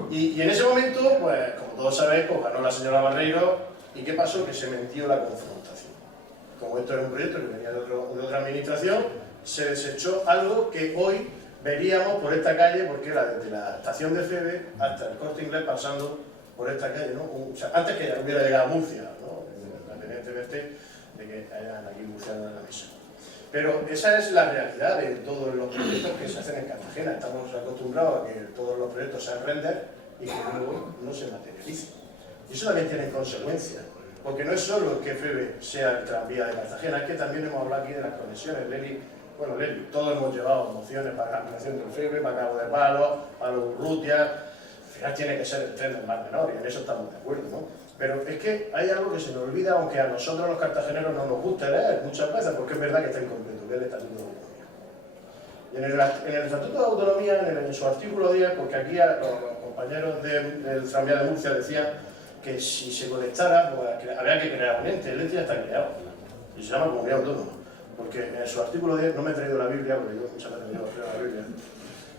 Y en ese momento, pues como todos sabéis, pues ganó la señora Barreiro. ¿Y qué pasó? Que se metió la confrontación. Como esto era un proyecto que venía de otra administración, se desechó algo que hoy veríamos por esta calle, porque era desde la estación de FEBE hasta el Corte Inglés pasando por esta calle, ¿no? O sea, antes que ya hubiera llegado a Murcia, ¿no? Independientemente de que hayan aquí murcianos en la mesa. Pero esa es la realidad de todos los proyectos que se hacen en Cartagena. Estamos acostumbrados a que todos los proyectos sean render y que luego no se materialicen. Y eso también tiene consecuencias, porque no es solo que FEBE sea el tranvía de Cartagena, es que también hemos hablado aquí de las conexiones. Leli, todos hemos llevado mociones para la ampliación del FEBE, para Cabo de Palos, para los Urrutia. Al final tiene que ser el tren del Mar Menor, y en eso estamos de acuerdo, ¿no? Pero es que hay algo que se nos olvida, aunque a nosotros los cartageneros no nos gusta leer muchas veces, porque es verdad que está incompleto, que es el Estatuto de Autonomía. Y en el Estatuto de Autonomía, en su artículo 10, porque aquí los compañeros del tranvía de Murcia decían que si se conectara, pues, habría que crear un ente. El ente ya está creado, y se llama Comunidad Autónoma. Porque en su artículo 10, no me he traído la Biblia, porque yo muchas veces me llevo la Biblia,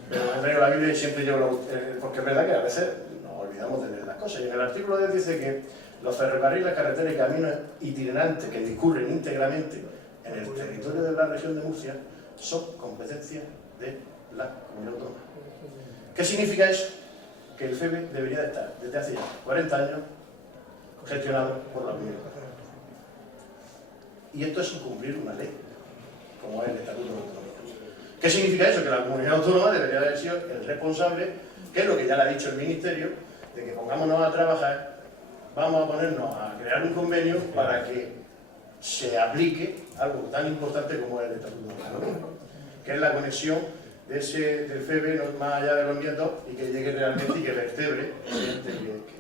pero me he traído la Biblia y siempre llevo porque es verdad que a veces nos olvidamos de leer las cosas. Y en el artículo 10 dice que los ferrocarriles, carreteras y caminos itinerantes que discurren íntegramente en el territorio de la región de Murcia son competencia de la Comunidad Autónoma. ¿Qué significa eso? Que el FEBE debería de estar desde hace ya 40 años gestionado por la Comunidad Autónoma. Y esto es incumplir una ley, como es el Estatuto de Autonomía. ¿Qué significa eso? Que la Comunidad Autónoma debería haber sido el responsable, que es lo que ya le ha dicho el Ministerio, de que pongámonos a trabajar, vamos a ponernos a crear un convenio para que se aplique algo tan importante como es el Estatuto de Autonomía, que es la conexión del FEBE más allá de los nietos y que llegue realmente y que vertebre,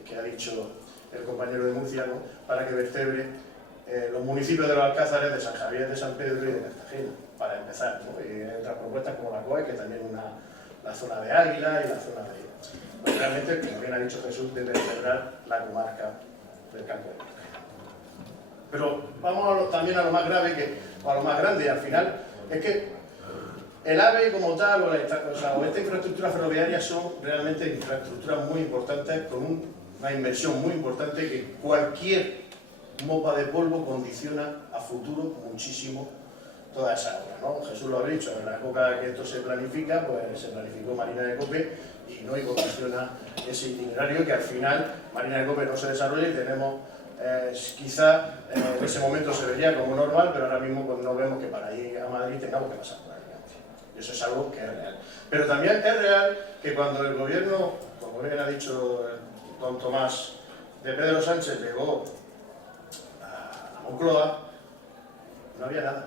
que ha dicho el compañero de Murcia, ¿no? Para que vertebre los municipios de los Alcázares, de San Javier, de San Pedro y de Cartagena, para empezar, ¿no? Y hay otras propuestas como la COE, que también la zona de Águila y la zona de... Pues realmente, como bien ha dicho Jesús, debe vertebrar la comarca del Campo de Cartagena. Pero vamos también a lo más grave, a lo más grande, y al final, es que el AVE como tal, o esta infraestructura ferroviaria son realmente infraestructuras muy importantes, con una inversión muy importante que cualquier mopa de polvo condiciona a futuro muchísimo toda esa obra, ¿no? Jesús lo ha dicho, en la época que esto se planifica, pues se planificó Marina de Cope y no condiciona ese itinerario que al final Marina de Cope no se desarrolla y tenemos, quizá en ese momento se vería como normal, pero ahora mismo pues, no vemos que para ir a Madrid tengamos que pasar por ahí. Y eso es algo que es real. Pero también es real que cuando el gobierno, como bien ha dicho don Tomás, de Pedro Sánchez llegó a Moncloa, no había nada.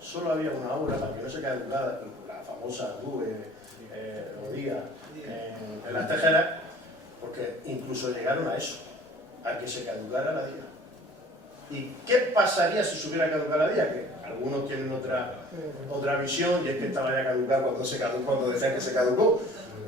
Solo había una obra para que no se caducara, la famosa rodilla en las tejeras, porque incluso llegaron a eso, a que se caducara la día. ¿Y qué pasaría si se hubiera caducado la día? Que algunos tienen otra visión, y es que estaba ya caducada cuando decían que se caducó,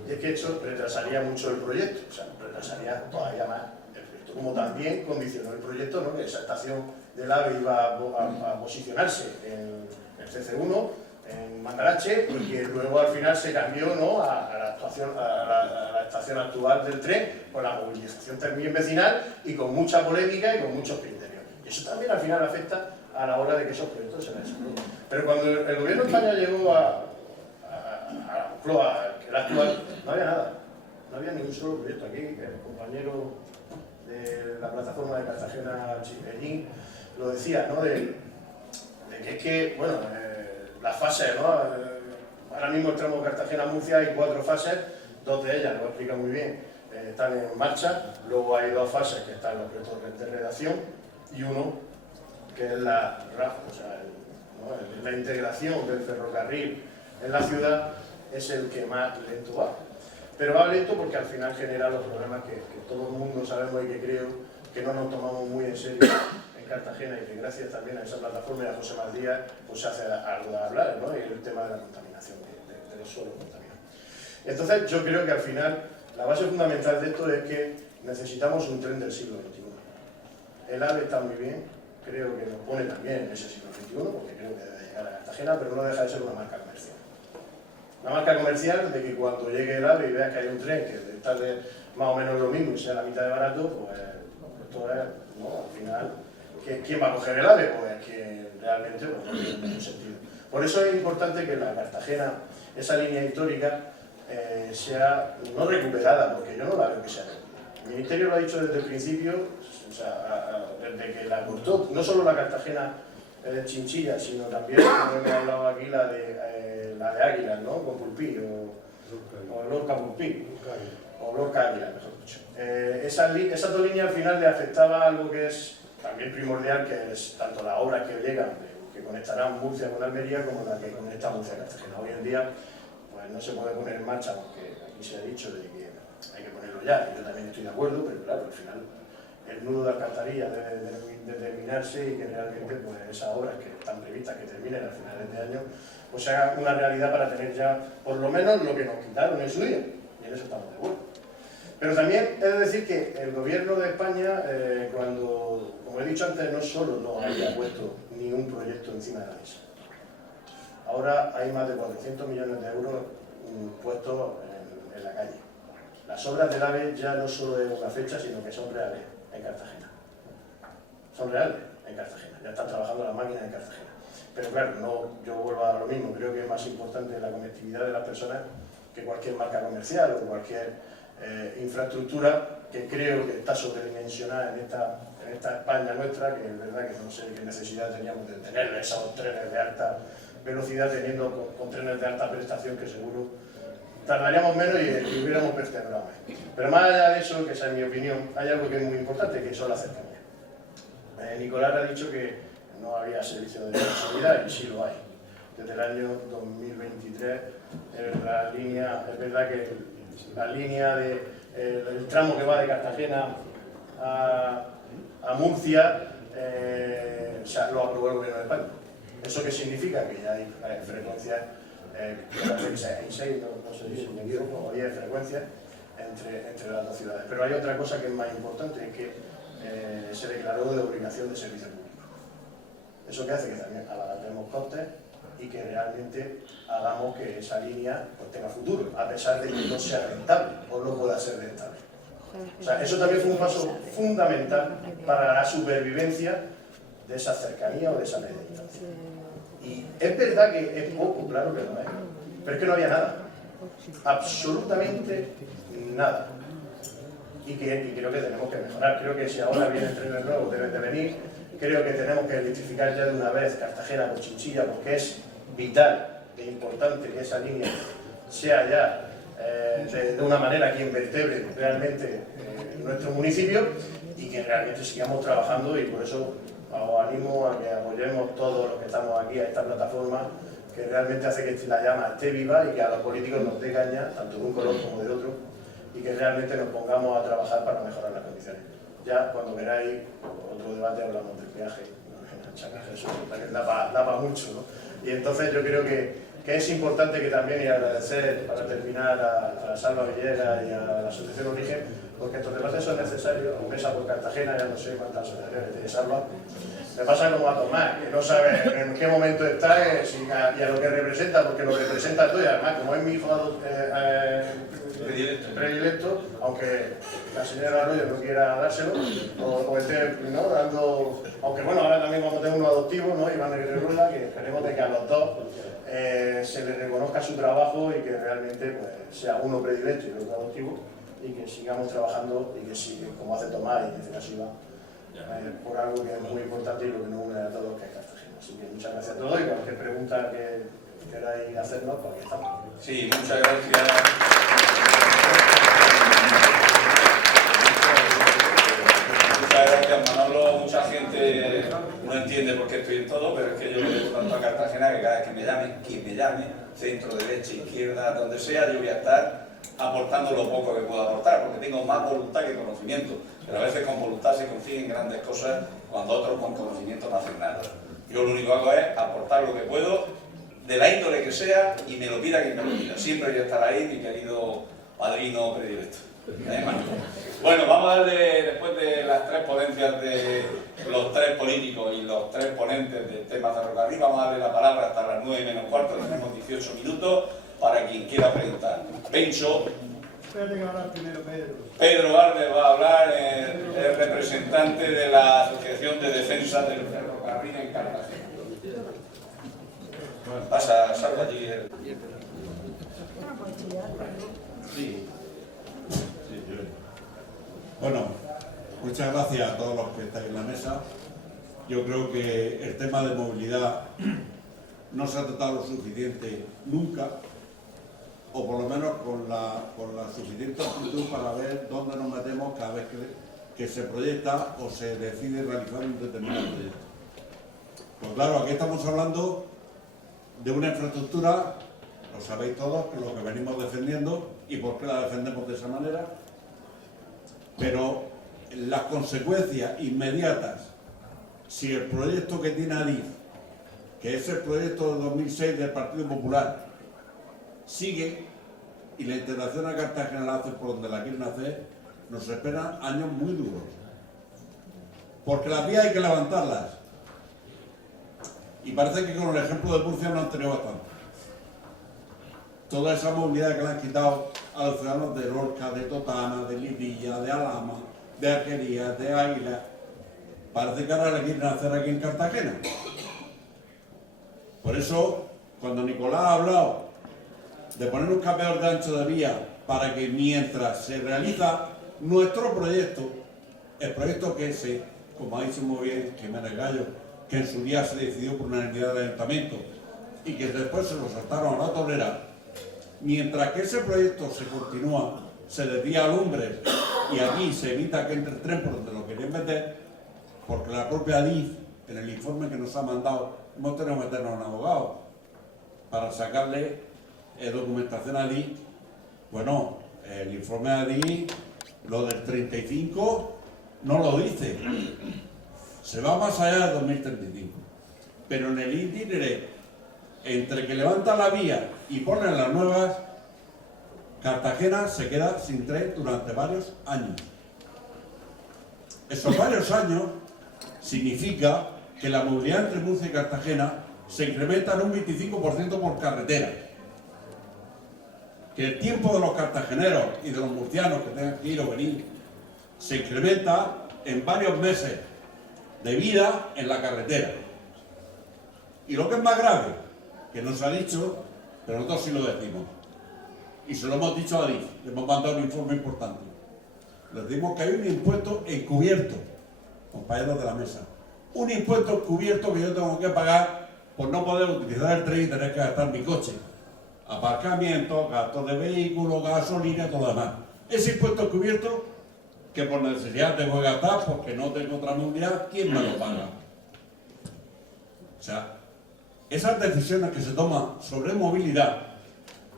y es que esto retrasaría mucho el proyecto, o sea, retrasaría todavía más el proyecto, como también condicionó el proyecto, ¿no? Que esa estación del AVE iba a posicionarse en el CC1, en Matarache, y que luego al final se cambió, ¿no?, a la estación actual del tren, con la movilización también vecinal y con mucha polémica y con muchos criterios. Y eso también al final afecta a la hora de que esos proyectos se desarrollen. Pero cuando el gobierno de España llegó a el actual, no había nada, no había ningún solo proyecto. Aquí el compañero de la plataforma de Cartagena, Chiquellín, lo decía, ¿no?, de que es que, bueno, las fases, ¿no?, ahora mismo el tramo Cartagena-Murcia hay 4 fases, 2 de ellas, lo explica muy bien, están en marcha, luego hay 2 fases que están en los proyectos de redacción y uno que es la RAF, o sea, ¿no?, la integración del ferrocarril en la ciudad es el que más lento va. Pero va lento porque al final genera los problemas que todo el mundo sabemos y que creo que no nos tomamos muy en serio en Cartagena y que gracias también a esa plataforma y a José Díaz pues se hace algo de hablar, ¿no?, y el tema de la contaminación de los suelos contaminados. Entonces yo creo que al final la base fundamental de esto es que necesitamos un tren del siglo XXI. El AVE está muy bien, creo que nos pone también en ese siglo XXI, porque creo que debe llegar a Cartagena, pero no deja de ser una marca comercial. Una marca comercial de que cuando llegue el AVE y veas que hay un tren que está de más o menos lo mismo y sea la mitad de barato, pues esto es, ¿no?, al final, ¿quién va a coger el AVE? Pues que realmente pues, no tiene ningún sentido. Por eso es importante que la Cartagena, esa línea histórica, sea no recuperada, porque yo no la veo que sea. El Ministerio lo ha dicho desde el principio, o sea, desde que la cortó, no solo la Cartagena Chinchilla, sino también, como hemos hablado aquí, la de Águilas, ¿no?, con Pulpí, o Lorca Pulpí, o Lorca Águilas, mejor dicho. Esas 2 líneas al final le afectaba algo que es también primordial, que es tanto las obras que llegan, que conectarán Murcia con Almería, como la que conecta Murcia a Cartagena. Hoy en día pues no se puede poner en marcha, porque aquí se ha dicho de que hay que ponerlo ya, y yo también estoy de acuerdo, pero claro, al final el nudo de alcantarilla debe de terminarse y que realmente pues, esas obras que están previstas que terminen a finales de año pues se haga una realidad para tener ya por lo menos lo que nos quitaron en su día, y en eso estamos de acuerdo. Pero también he de decir que el gobierno de España, cuando, como he dicho antes, no solo no había puesto ni un proyecto encima de la mesa. Ahora hay más de 400 millones de euros puestos en la calle. Las obras del AVE ya no solo es una fecha, sino que son reales en Cartagena. Son reales en Cartagena, ya están trabajando las máquinas en Cartagena. Pero claro, no, yo vuelvo a lo mismo, creo que es más importante la conectividad de las personas que cualquier marca comercial o cualquier infraestructura que creo que está sobredimensionada en esta España nuestra, que es verdad que no sé qué necesidad teníamos de tener esos trenes de alta velocidad teniendo con trenes de alta prestación que seguro tardaríamos menos y hubiéramos perseverado más. Pero más allá de eso, que esa es mi opinión, hay algo que es muy importante, que son las cercanías. Nicolás ha dicho que no había servicio de seguridad y sí lo hay. Desde el año 2023 es verdad que la línea el tramo que va de Cartagena a Murcia lo aprobó el gobierno de España. ¿Eso qué significa? Que ya hay frecuencias, hay 6, no sé si me equivoco, o 10 frecuencias entre las 2 ciudades. Pero hay otra cosa que es más importante, es que se declaró de obligación de servicio público. Eso que hace que también abaratemos costes y que realmente hagamos que esa línea pues, tenga futuro, a pesar de que no sea rentable o no pueda ser rentable. O sea, eso también fue un paso fundamental para la supervivencia de esa cercanía o de esa media distancia. Y es verdad que es poco, claro que no es, pero es que no había nada, absolutamente nada. Y creo que tenemos que mejorar. Creo que si ahora vienen trenes nuevos deben de venir. Creo que tenemos que electrificar ya de una vez Cartagena por Chinchilla, porque es vital e importante que esa línea sea ya de una manera que invertebre realmente nuestro municipio y que realmente sigamos trabajando, y por eso os animo a que apoyemos todos los que estamos aquí a esta plataforma que realmente hace que la llama esté viva y que a los políticos nos dé caña, tanto de un color como de otro, y que realmente nos pongamos a trabajar para mejorar las condiciones. Ya cuando veráis otro debate hablamos del peaje, eso también da para mucho, ¿no? Y entonces yo creo que es importante que también, y agradecer para terminar a Salva Villegas y a la Asociación Origen, porque estos debates son necesarios, Mesa por Cartagena, ya no sé cuántas asociaciones tiene Salva, Me pasa como a Tomás, que no sabe en qué momento está y a lo que representa, porque lo representa todo, y además, como es mi hijo predilecto, aunque la señora Arroyo no quiera dárselo, o esté, ¿no?, dando... Aunque bueno, ahora también vamos a tener uno adoptivo, ¿no?, Iván Negrero, que esperemos de que a los dos se les reconozca su trabajo y que realmente pues, sea uno predilecto y el otro adoptivo, y que sigamos trabajando y que sí, como hace Tomás y dice así va, por algo que es muy importante y lo que nos une a todos, que es Cartagena. Así que muchas gracias a todos y cualquier pregunta que queráis hacernos, pues aquí estamos. Sí, muchas gracias. Muchas gracias, Manolo. Mucha gente no entiende por qué estoy en todo, pero es que yo le digo tanto a Cartagena que cada vez que me llame, quien me llame, centro, derecha, izquierda, donde sea, yo voy a estar aportando lo poco que puedo aportar, porque tengo más voluntad que conocimiento, pero a veces con voluntad se consiguen grandes cosas cuando otros con conocimiento no hacen nada. Yo lo único que hago es aportar lo que puedo, de la índole que sea, y me lo pida quien me lo pida. Siempre voy a estar ahí, mi querido padrino predilecto. Bueno, vamos a darle, después de las tres ponencias de los tres políticos y los tres ponentes del tema ferrocarril, vamos a darle la palabra hasta las 9 menos cuarto, tenemos 18 minutos para quien quiera preguntar. Pencho. Espérate que va a hablar primero Pedro. Pedro Arde va a hablar, el representante de la Asociación de Defensa del Ferrocarril en Cartagena. Pasa, salva allí el... Sí. Bueno, muchas gracias a todos los que estáis en la mesa. Yo creo que el tema de movilidad no se ha tratado lo suficiente nunca, o por lo menos con la suficiente amplitud para ver dónde nos metemos cada vez que se proyecta o se decide realizar un determinado proyecto. Pues claro, aquí estamos hablando de una infraestructura, lo sabéis todos, que es lo que venimos defendiendo y por qué la defendemos de esa manera, pero las consecuencias inmediatas, si el proyecto que tiene Adif, que es el proyecto de 2006 del Partido Popular, sigue y la integración a Cartagena la hace por donde la quieren hacer, nos esperan años muy duros. Porque las vías hay que levantarlas. Y parece que con el ejemplo de Murcia no han tenido bastante. Toda esa movilidad que le han quitado a los ciudadanos de Lorca, de Totana, de Livilla, de Alhama, de Arquerías, de Águila, parece que ahora la quieren hacer aquí en Cartagena. Por eso, cuando Nicolás ha hablado de poner un cambiador de ancho de vía para que mientras se realiza nuestro proyecto, el proyecto que se, como ha dicho muy bien Jiménez Gallo, que en su día se decidió por unanimidad del ayuntamiento y que después se lo saltaron a la tolera, mientras que ese proyecto se continúa, se desvía lumbres y aquí se evita que entre el tren por donde lo querían meter, porque la propia Adif, en el informe que nos ha mandado, hemos tenido que meternos a un abogado para sacarle documentación a Adif. Bueno, el informe de Adif, lo del 35, no lo dice. Se va más allá del 2035. Pero en el itineré, entre que levantan la vía y ponen las nuevas, Cartagena se queda sin tren durante varios años. Esos varios años significa que la movilidad entre Murcia y Cartagena se incrementa en un 25% por carretera. Que el tiempo de los cartageneros y de los murcianos que tengan que ir o venir se incrementa en varios meses de vida en la carretera. Y lo que es más grave, que nos ha dicho, pero nosotros sí lo decimos, y se lo hemos dicho a Adif, le hemos mandado un informe importante. Les decimos que hay un impuesto encubierto, compañeros de la mesa, un impuesto encubierto que yo tengo que pagar por no poder utilizar el tren y tener que gastar mi coche. Aparcamiento, gastos de vehículos, gasolina, todo lo demás. Ese impuesto encubierto que por necesidad tengo que gastar porque no tengo otra movilidad, ¿quién me lo paga? O sea, esas decisiones que se toman sobre movilidad,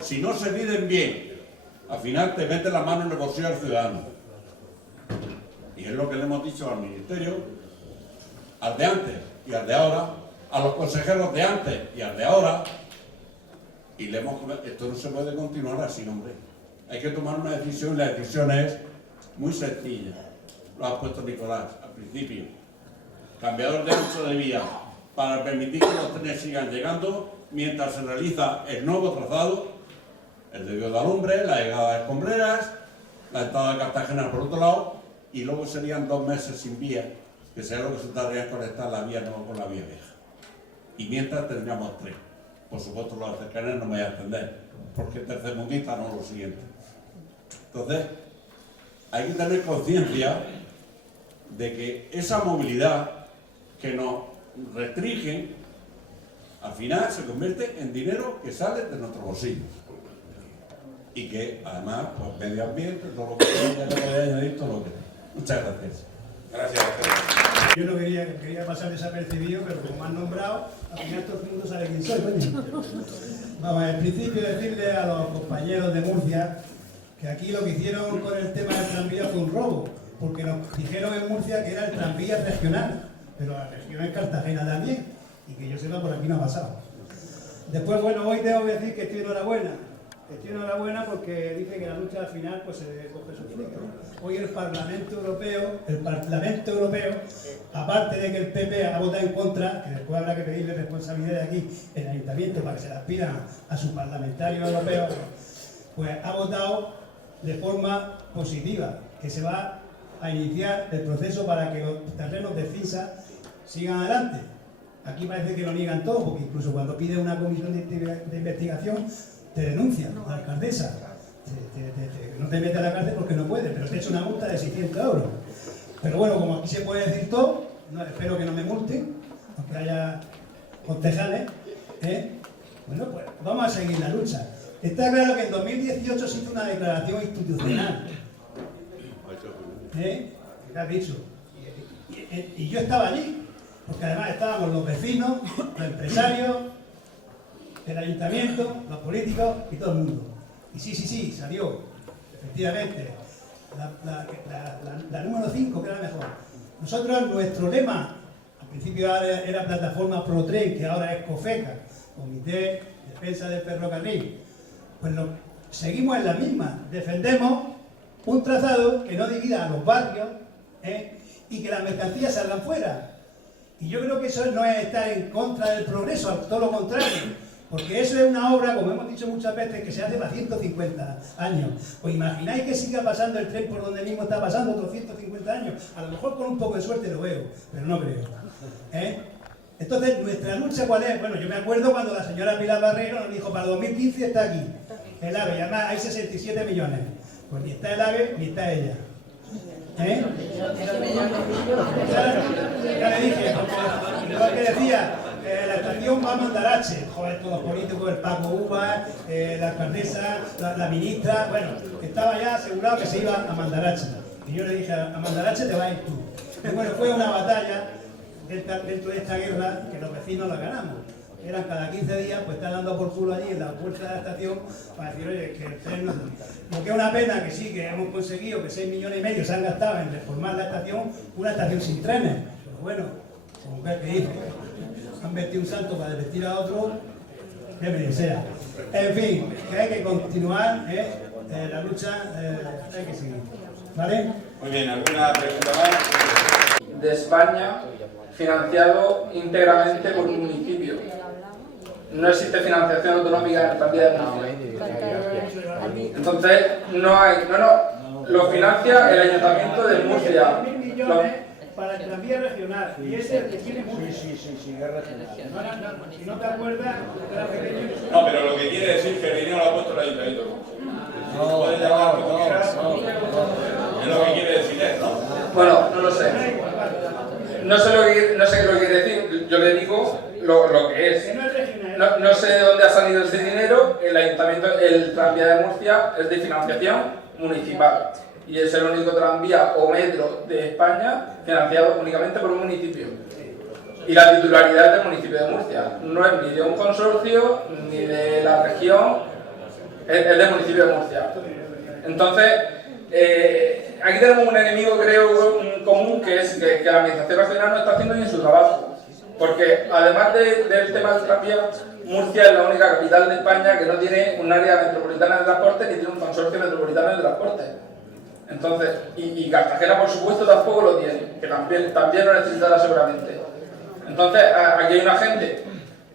si no se miden bien, al final te meten la mano en el bolsillo al ciudadano. Y es lo que le hemos dicho al Ministerio, al de antes y al de ahora, a los consejeros de antes y al de ahora, y le hemos... Esto no se puede continuar así, hombre. Hay que tomar una decisión y la decisión es muy sencilla. Lo ha puesto Nicolás al principio. cambiador de ancho de vía, para permitir que los trenes sigan llegando mientras se realiza el nuevo trazado, el de Viudalumbre, la llegada de Escombreras, la entrada de Cartagena por otro lado, y luego serían 2 meses sin vía, que sería lo que se tardaría en conectar la vía nueva con la vía vieja. Y mientras tendríamos 3. Por supuesto, los cercanos no me voy a entender, porque el tercermundista no es lo siguiente. Entonces, hay que tener conciencia de que esa movilidad que nos restringen, al final se convierte en dinero que sale de nuestro bolsillo. Y que además, pues medio ambiente, todo lo que ya no voy a añadir, todo lo que. Muchas gracias. Gracias. Yo no quería pasar desapercibido, pero como me han nombrado, al final todo el mundo sabe quién soy, coño. Vamos, en principio decirle a los compañeros de Murcia que aquí lo que hicieron con el tema del tranvía fue un robo, porque nos dijeron en Murcia que era el tranvía regional, pero la región es Cartagena también, y que yo sepa por aquí no ha pasado. Después, bueno, hoy debo decir que estoy enhorabuena. Estoy enhorabuena porque dice que la lucha al final pues se coge su fruto. Hoy el Parlamento Europeo, aparte de que el PP ha votado en contra, que después habrá que pedirle responsabilidad de aquí el Ayuntamiento para que se las pidan a sus parlamentarios europeos, pues ha votado de forma positiva, que se va a iniciar el proceso para que los terrenos de Cinsa sigan adelante. Aquí parece que lo niegan todo, porque incluso cuando pide una comisión de investigación, te denuncian, la alcaldesa. No te mete a la cárcel porque no puede, pero te echa una multa de 600 euros. Pero bueno, como aquí se puede decir todo, espero que no me multen, aunque haya concejales, bueno, pues vamos a seguir la lucha. Está claro que en 2018 se hizo una declaración institucional. ¿Qué has dicho? Y yo estaba allí, porque además estábamos los vecinos, los empresarios, el ayuntamiento, los políticos y todo el mundo. Y sí, salió, efectivamente, la número 5, que era mejor. Nosotros, nuestro lema, al principio era Plataforma Pro Tren, que ahora es COFECA, Comité de Defensa del Ferrocarril, pues seguimos en la misma. Defendemos un trazado que no divida a los barrios y que las mercancías salgan fuera. Y yo creo que eso no es estar en contra del progreso, todo lo contrario. Porque eso es una obra, como hemos dicho muchas veces, que se hace para 150 años. ¿Os imagináis que siga pasando el tren por donde mismo está pasando otros 150 años? A lo mejor con un poco de suerte lo veo, pero no creo. Entonces, ¿nuestra lucha cuál es? Bueno, yo me acuerdo cuando la señora Pilar Barreiro nos dijo, para 2015 está aquí, el AVE, y además hay 67 millones. Pues ni está el AVE, ni está ella. Ya le dije, igual que decía, la estación va a Mandarache, joder, todos los políticos, el Paco Uva, la alcaldesa, la ministra, bueno, estaba ya asegurado que se iba a Mandarache. Y yo le dije, a Mandarache te vas a ir tú. Y bueno, fue una batalla dentro de esta guerra que los vecinos la ganamos. Eran cada 15 días, pues están dando por culo allí en la puerta de la estación para decir, oye, que el tren no... Lo que es una pena que sí, que hemos conseguido que 6,5 millones se han gastado en reformar la estación, una estación sin trenes. Pero bueno, como que dice, han vestido un salto para desvestir a otro, que me desea. En fin, que hay que continuar, la lucha hay que seguir. ¿Vale? Muy bien, ¿alguna pregunta más? De España, financiado íntegramente por un municipio. No existe financiación autonómica en el tranvía de Murcia. Entonces, lo financia el Ayuntamiento de Murcia. 1.000 millones para el tranvía regional, y ese es el que tiene Murcia. Sí, es regional. Si no te acuerdas, era pequeño. No, pero lo que quiere decir que el dinero lo ha puesto el Ayuntamiento de Murcia. Puedes llamar como quieras, es lo que quiere decir él, ¿no? Bueno, no lo sé. No sé qué es lo que quiere decir, yo le digo lo que es. No sé de dónde ha salido ese dinero. El tranvía de Murcia es de financiación municipal y es el único tranvía o metro de España financiado únicamente por un municipio. Y la titularidad es del municipio de Murcia. No es ni de un consorcio ni de la región, es del municipio de Murcia. Entonces, aquí tenemos un enemigo, creo, común, que es que la administración regional no está haciendo bien su trabajo. Porque además del tema del tranvía, Murcia es la única capital de España que no tiene un área metropolitana de transporte ni tiene un consorcio metropolitano de transporte. Entonces, y Cartagena por supuesto tampoco lo tiene, que también lo necesitará seguramente. Entonces, aquí hay una gente,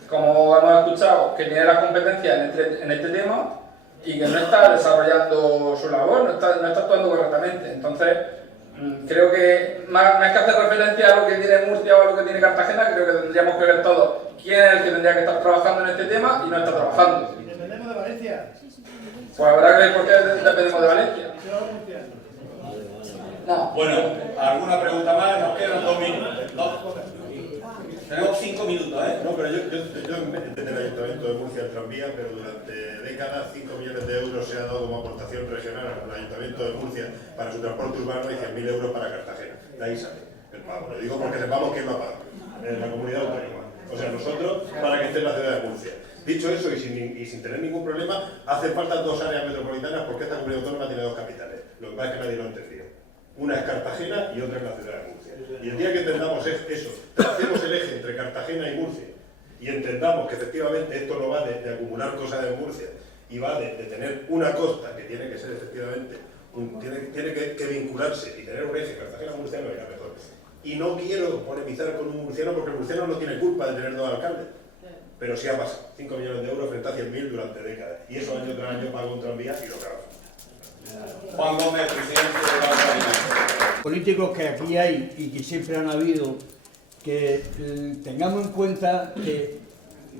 como hemos escuchado, que tiene las competencias en este tema y que no está desarrollando su labor, no está actuando correctamente. Entonces, creo que más que hacer referencia a lo que tiene Murcia o a lo que tiene Cartagena, creo que tendríamos que ver todos quién es el que tendría que estar trabajando en este tema y no está trabajando. ¿Y dependemos de Valencia? Pues habrá que ver por qué dependemos de Valencia. No. Bueno, ¿alguna pregunta más? Nos quedan 2 minutos. Tenemos 5 minutos, ¿eh? No, pero yo entiendo el Ayuntamiento de Murcia el tranvía, pero durante décadas 5 millones de euros se ha dado como aportación regional al Ayuntamiento de Murcia para su transporte urbano y 100.000 euros para Cartagena. De ahí sale el pago. Lo digo porque sepamos quién lo ha pagado en la comunidad autónoma. O sea, nosotros para que esté en la ciudad de Murcia. Dicho eso, y sin tener ningún problema, hacen falta 2 áreas metropolitanas porque esta comunidad autónoma tiene 2 capitales. Lo que pasa es que nadie lo ha entendido. Una es Cartagena y otra es la ciudad de Murcia. Y el día que entendamos eso, hacemos el eje entre Cartagena y Murcia y entendamos que efectivamente esto no va de acumular cosas en Murcia y va de tener una costa que tiene que ser efectivamente, tiene que vincularse y tener un eje Cartagena-Murcia, no irá mejor. Y no quiero polemizar con un murciano porque el murciano no tiene culpa de tener 2 alcaldes. Pero sí ha pasado 5 millones de euros frente a 100.000 durante décadas. Y eso año tras año paga un tranvía y lo que haga. Juan Gómez, presidente de la Autoridad. Políticos que aquí hay y que siempre han habido, que tengamos en cuenta que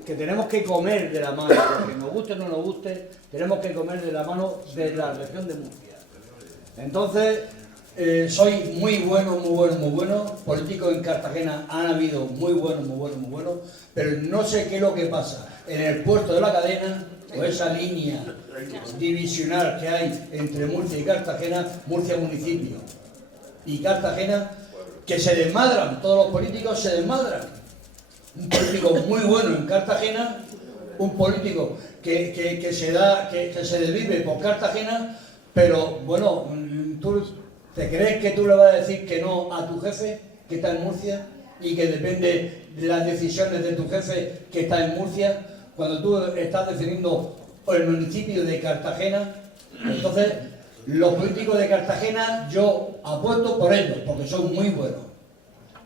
tenemos que comer de la mano, que nos guste o no nos guste, tenemos que comer de la mano de la región de Murcia. Entonces, soy muy bueno, políticos en Cartagena han habido muy buenos, pero no sé qué es lo que pasa en el puerto de la Cadena, o esa línea divisional que hay entre Murcia y Cartagena, Murcia municipio y Cartagena, que se desmadran, todos los políticos se desmadran. Un político muy bueno en Cartagena, un político que se desvive por Cartagena, pero bueno, ¿tú te crees que tú le vas a decir que no a tu jefe que está en Murcia y que depende de las decisiones de tu jefe que está en Murcia cuando tú estás defendiendo el municipio de Cartagena? Entonces, los políticos de Cartagena yo apuesto por ellos porque son muy buenos.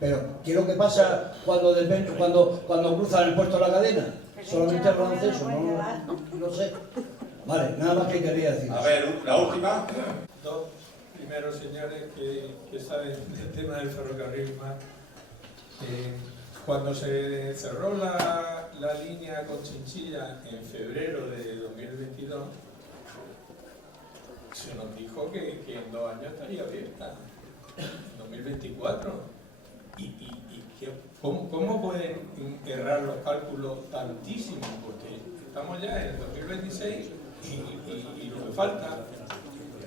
Pero ¿qué es lo que pasa cuando cruzan el puerto de la Cadena? Solamente hablan de eso, no sé. Vale, nada más que quería decir. A ver, la última. Dos primeros señores que saben el tema del ferrocarril más. Cuando se cerró la línea con Chinchilla en febrero de 2022, se nos dijo que en 2 años estaría abierta, en 2024. ¿Cómo pueden errar los cálculos tantísimo? Porque estamos ya en el 2026 y lo que falta.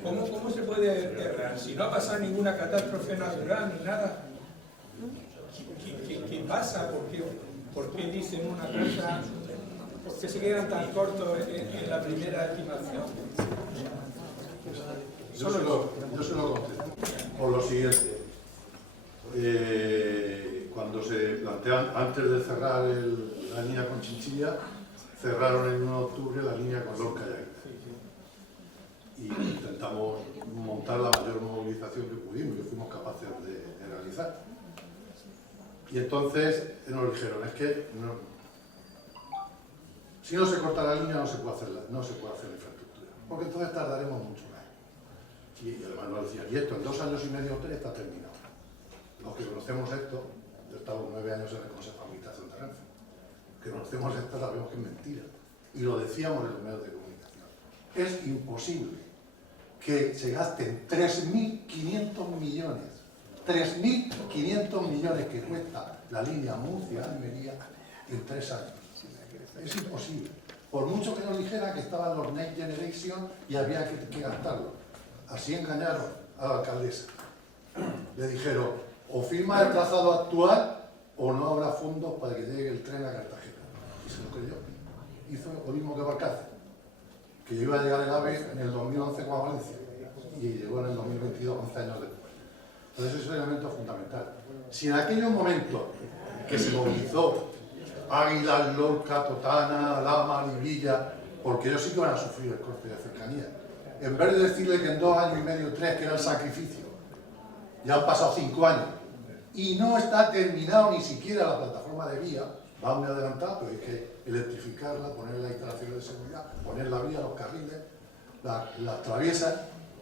¿Cómo se puede errar? Si no ha pasado ninguna catástrofe natural ni nada. ¿Qué pasa? ¿Por qué dicen una cosa? ¿Por qué se quedan tan cortos en la primera estimación? Yo se lo contesto. Por lo siguiente. Cuando se plantean, antes de cerrar la línea con Chinchilla, cerraron el 1 de octubre la línea con Lorca y Águila. Y intentamos montar la mayor movilización que pudimos y fuimos capaces de realizar. Y entonces nos dijeron, es que si no se corta la línea no se puede hacer la infraestructura, porque entonces tardaremos mucho más. Y además nos decían, y esto en 2 años y medio o 3 está terminado. Los que conocemos esto, yo he estado 9 años en el Consejo de Administración de Renfe, los que conocemos esto sabemos que es mentira. Y lo decíamos en los medios de comunicación. Es imposible que se gasten 3.500 millones 3.500 millones que cuesta la línea Murcia-Almería en 3 años. Es imposible. Por mucho que nos dijera que estaban los Next Generation y había que gastarlo. Así engañaron a la alcaldesa. Le dijeron, o firma el trazado actual o no habrá fondos para que llegue el tren a Cartagena. Y se lo creyó. Hizo lo mismo que Barcácer, que iba a llegar el AVE en el 2011 con Valencia y llegó en el 2022, 11 años después. Entonces eso es un elemento fundamental. Si en aquellos momentos que se movilizó Águila, Lorca, Totana, Lama, Libilla, porque ellos sí que van a sufrir el corte de cercanía, en vez de decirle que en 2 años y medio, 3, que era el sacrificio, ya han pasado 5 años, y no está terminado ni siquiera la plataforma de vía, va muy adelantada, pero hay que electrificarla, poner las instalaciones de seguridad, poner la vía, los carriles, las traviesas,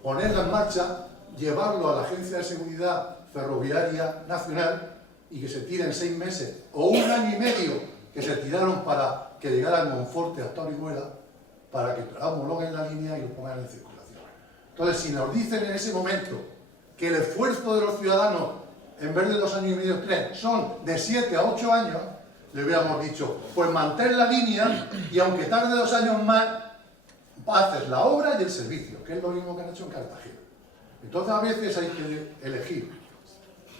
ponerla en marcha, llevarlo a la Agencia de Seguridad Ferroviaria Nacional y que se tiren 6 meses o 1 año y medio que se tiraron para que llegara el Monforte hasta Orihuela, para que homologuen la línea y lo pongan en circulación. Entonces, si nos dicen en ese momento que el esfuerzo de los ciudadanos, en vez de 2 años y medio, 3, son de 7 a 8 años, le hubiéramos dicho, pues mantén la línea y aunque tarde 2 años más, haces la obra y el servicio, que es lo mismo que han hecho en Cartagena. Entonces a veces hay que elegir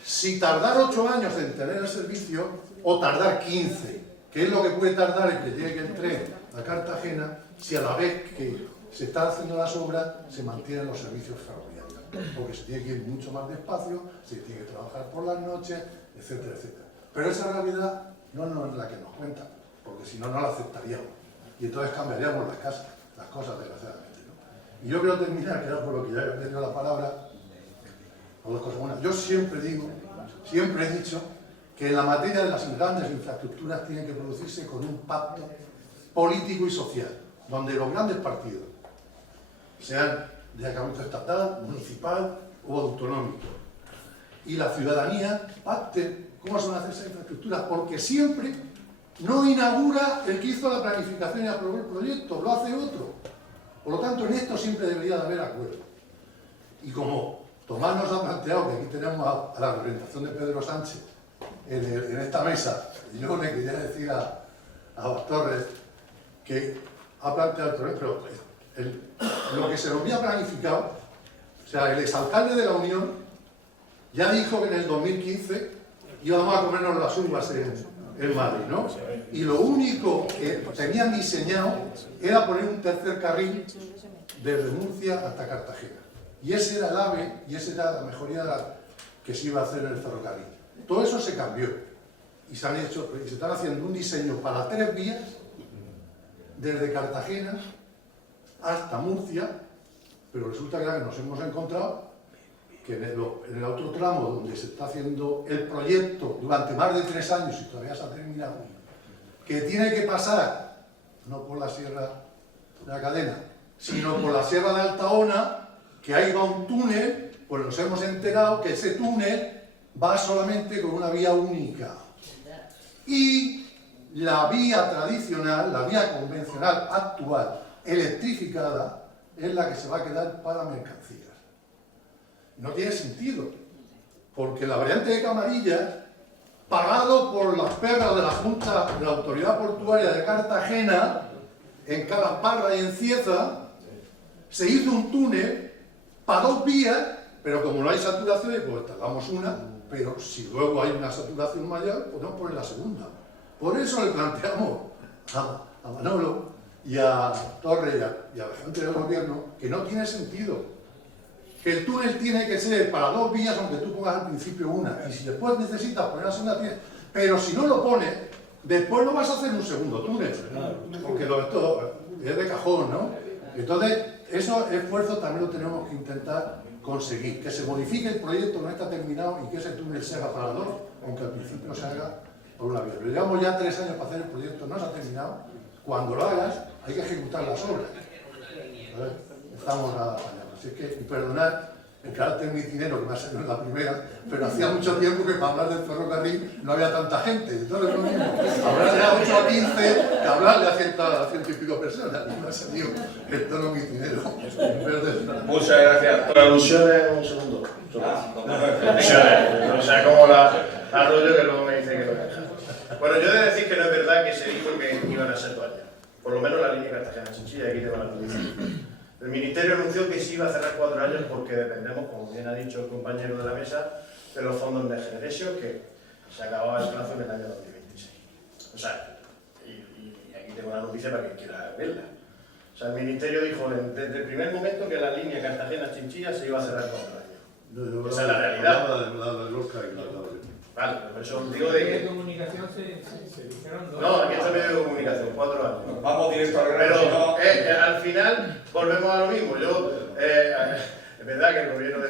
si tardar 8 años en tener el servicio o tardar 15, que es lo que puede tardar en que llegue el tren a Cartagena si a la vez que se están haciendo las obras se mantienen los servicios ferroviarios, porque se tiene que ir mucho más despacio, se tiene que trabajar por las noches, etcétera, etcétera. Pero esa realidad no es la que nos cuentan, porque si no, no la aceptaríamos y entonces cambiaríamos las cosas desgraciadamente, ¿no? Y yo quiero terminar, que era por lo que ya he tenido la palabra, con dos cosas buenas. Yo siempre digo, siempre he dicho que en la materia de las grandes infraestructuras tienen que producirse con un pacto político y social, donde los grandes partidos, sean de acabamiento estatal, municipal o autonómico, y la ciudadanía pacten cómo se van a hacer esas infraestructuras, porque siempre no inaugura el que hizo la planificación y aprobó el proyecto, lo hace otro. Por lo tanto, en esto siempre debería de haber acuerdo. Y como Tomás nos ha planteado que aquí tenemos a la representación de Pedro Sánchez en esta mesa, y yo le quería decir a Torres que ha planteado el problema, pero lo que se nos había planificado, o sea, el exalcalde de la Unión ya dijo que en el 2015 íbamos a comernos las uvas en Madrid, ¿no? Y lo único que tenían diseñado era poner un tercer carril desde Murcia hasta Cartagena. Y ese era el AVE, y esa era la mejoría que se iba a hacer en el ferrocarril. Todo eso se cambió. Y se están haciendo un diseño para 3 vías, desde Cartagena hasta Murcia, pero resulta que nos hemos encontrado que en el otro tramo donde se está haciendo el proyecto durante más de 3 años y todavía se ha terminado, que tiene que pasar, no por la Sierra de la Cadena, sino por la Sierra de Altaona, que ahí va un túnel, pues nos hemos enterado que ese túnel va solamente con una vía única. Y la vía tradicional, la vía convencional actual, electrificada, es la que se va a quedar para mercancías. No tiene sentido, porque la variante de Camarillas, pagado por las perras de la Junta de la Autoridad Portuaria de Cartagena, en Calaparra y en Cieza, se hizo un túnel para 2 vías, pero como no hay saturación, pues tardamos una, pero si luego hay una saturación mayor, podemos poner la segunda. Por eso le planteamos a Manolo y a Torres y a la gente del gobierno que no tiene sentido, que el túnel tiene que ser para 2 vías, aunque tú pongas al principio una, y si después necesitas poner la segunda, pero si no lo pones, después no vas a hacer un segundo túnel, porque esto es de cajón, ¿no? Entonces, esos esfuerzos también lo tenemos que intentar conseguir, que se modifique el proyecto, no está terminado, y que ese túnel se haga para 2, aunque al principio se haga por una vía. Pero llevamos ya 3 años para hacer el proyecto, no se ha terminado. Cuando lo hagas, hay que ejecutar las obras. Estamos a así que, y perdonad el carácter mitinero que me ha salido en la primera, pero hacía mucho tiempo que para hablar del ferrocarril no había tanta gente. Entonces lo mismo, hablar de 8 a 15 que hablarle a 100 y pico personas. Y me ha salido el tono mitinero. Muchas gracias. Por alusiones, un segundo. Alusiones. O sea, como la Arroyo que luego me dice que lo deja. Bueno, yo he de decir que no es verdad que se dijo que iban a ser 2 años. Por lo menos la línea Cartagena-Chinchilla, aquí tengo la noticia. El Ministerio anunció que sí iba a cerrar 4 años porque dependemos, como bien ha dicho el compañero de la mesa, de los fondos de Generation, que se acababa el plazo en el año 2026. O sea, y aquí tengo la noticia para quien quiera verla. O sea, el Ministerio dijo desde el primer momento que la línea Cartagena-Chinchilla se iba a cerrar 4 años. Esa es la realidad. Vale, por eso digo de que... En comunicación se dijeron 2 años. No, aquí está medio de comunicación, 4 años. Vamos directo al grano. Pero al final volvemos a lo mismo. Yo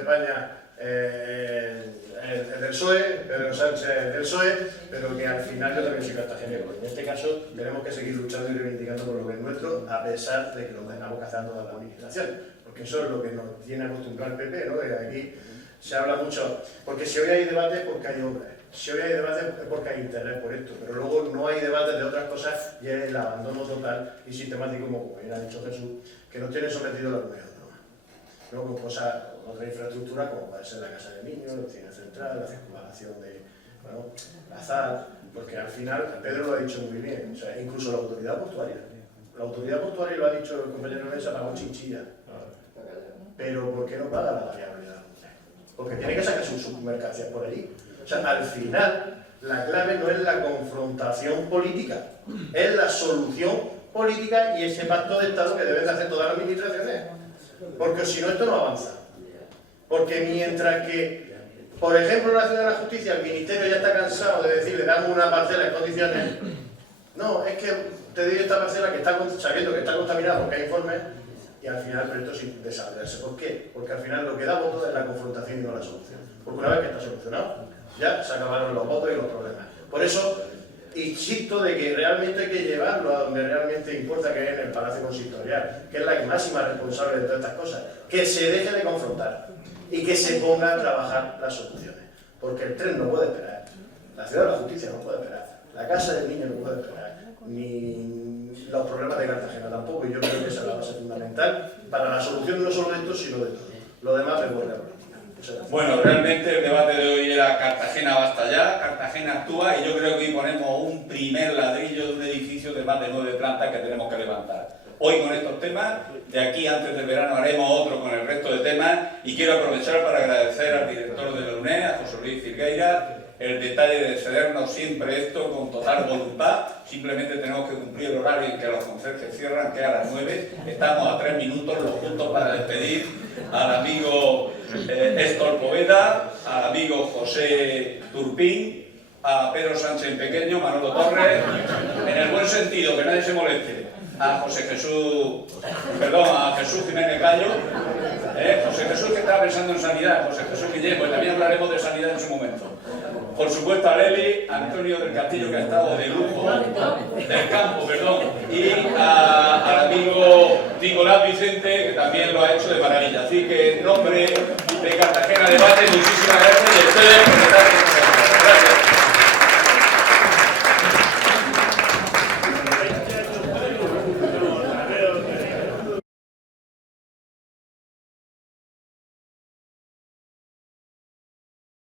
España es del PSOE, Pedro Sánchez es del PSOE, pero que al final yo también soy cartagenero. En este caso tenemos que seguir luchando y reivindicando por lo que es nuestro, a pesar de que lo tengamos que hacer en toda la administración, porque eso es lo que nos tiene acostumbrado el PP, ¿no? Que aquí se habla mucho, porque si hoy hay debate es porque hay obras, si hoy hay debate es porque hay interés por esto, pero luego no hay debate de otras cosas y es el abandono total y sistemático, como bien ha dicho Jesús, que nos tiene sometidos a la comunidad autónoma. Luego con cosas, otra infraestructura como puede ser la casa de niños, el cine central, la circunvalación de Azar, porque al final, Pedro lo ha dicho muy bien, o sea, incluso la autoridad portuaria. La autoridad portuaria, lo ha dicho el compañero Mesa, pagó chinchilla. Pero ¿por qué no paga la variable de la multa? Porque tiene que sacar sus mercancías por allí. O sea, al final, la clave no es la confrontación política, es la solución política y ese pacto de Estado que deben de hacer todas las administraciones. Porque si no, esto no avanza. Porque mientras que, por ejemplo, en la Ciudad de la Justicia, el Ministerio ya está cansado de decirle, damos una parcela en condiciones. No, es que te doy esta parcela que está sabiendo que está contaminada porque hay informes y al final, pero esto sin desarrollarse. ¿Por qué? Porque al final lo que da votos es la confrontación y no la solución. Porque una vez que está solucionado, ya se acabaron los votos y los problemas. Por eso, insisto de que realmente hay que llevarlo a donde realmente importa, que es en el Palacio Consistorial, que es la máxima responsable de todas estas cosas. Que se deje de confrontar y que se ponga a trabajar las soluciones. Porque el tren no puede esperar, la Ciudad de la Justicia no puede esperar, la Casa del Niño no puede esperar, ni los problemas de Cartagena tampoco, y yo creo que esa es la base fundamental para la solución no solo de esto, sino de todo. Lo demás es buena política. Bueno, realmente el debate de hoy era Cartagena basta ya, Cartagena actúa, y yo creo que hoy ponemos un primer ladrillo de un edificio de más de 9 plantas que tenemos que levantar. Hoy con estos temas, de aquí antes del verano haremos otro con el resto de temas, y quiero aprovechar para agradecer al director de la UNED, a José Luis Filgueira, el detalle de cedernos siempre esto con total voluntad. Simplemente tenemos que cumplir el horario en que los conserjes cierran, que es a las 9. Estamos a 3 minutos los juntos para despedir al amigo Héctor Poveda, al amigo José Turpín, a Pedro Sánchez en pequeño, Manolo Torres, en el buen sentido, que nadie se moleste, a José Jesús, perdón, a Jesús Jiménez Gallo, José Jesús que estaba pensando en sanidad, José Jesús Guillén, pues también hablaremos de sanidad en su momento. Por supuesto a Leli, a Antonio del Castillo, que ha estado de lujo, del campo, perdón, y al amigo Nicolás Vicente, que también lo ha hecho de maravilla. Así que en nombre de Cartagena Debate, muchísimas gracias y a ustedes por estar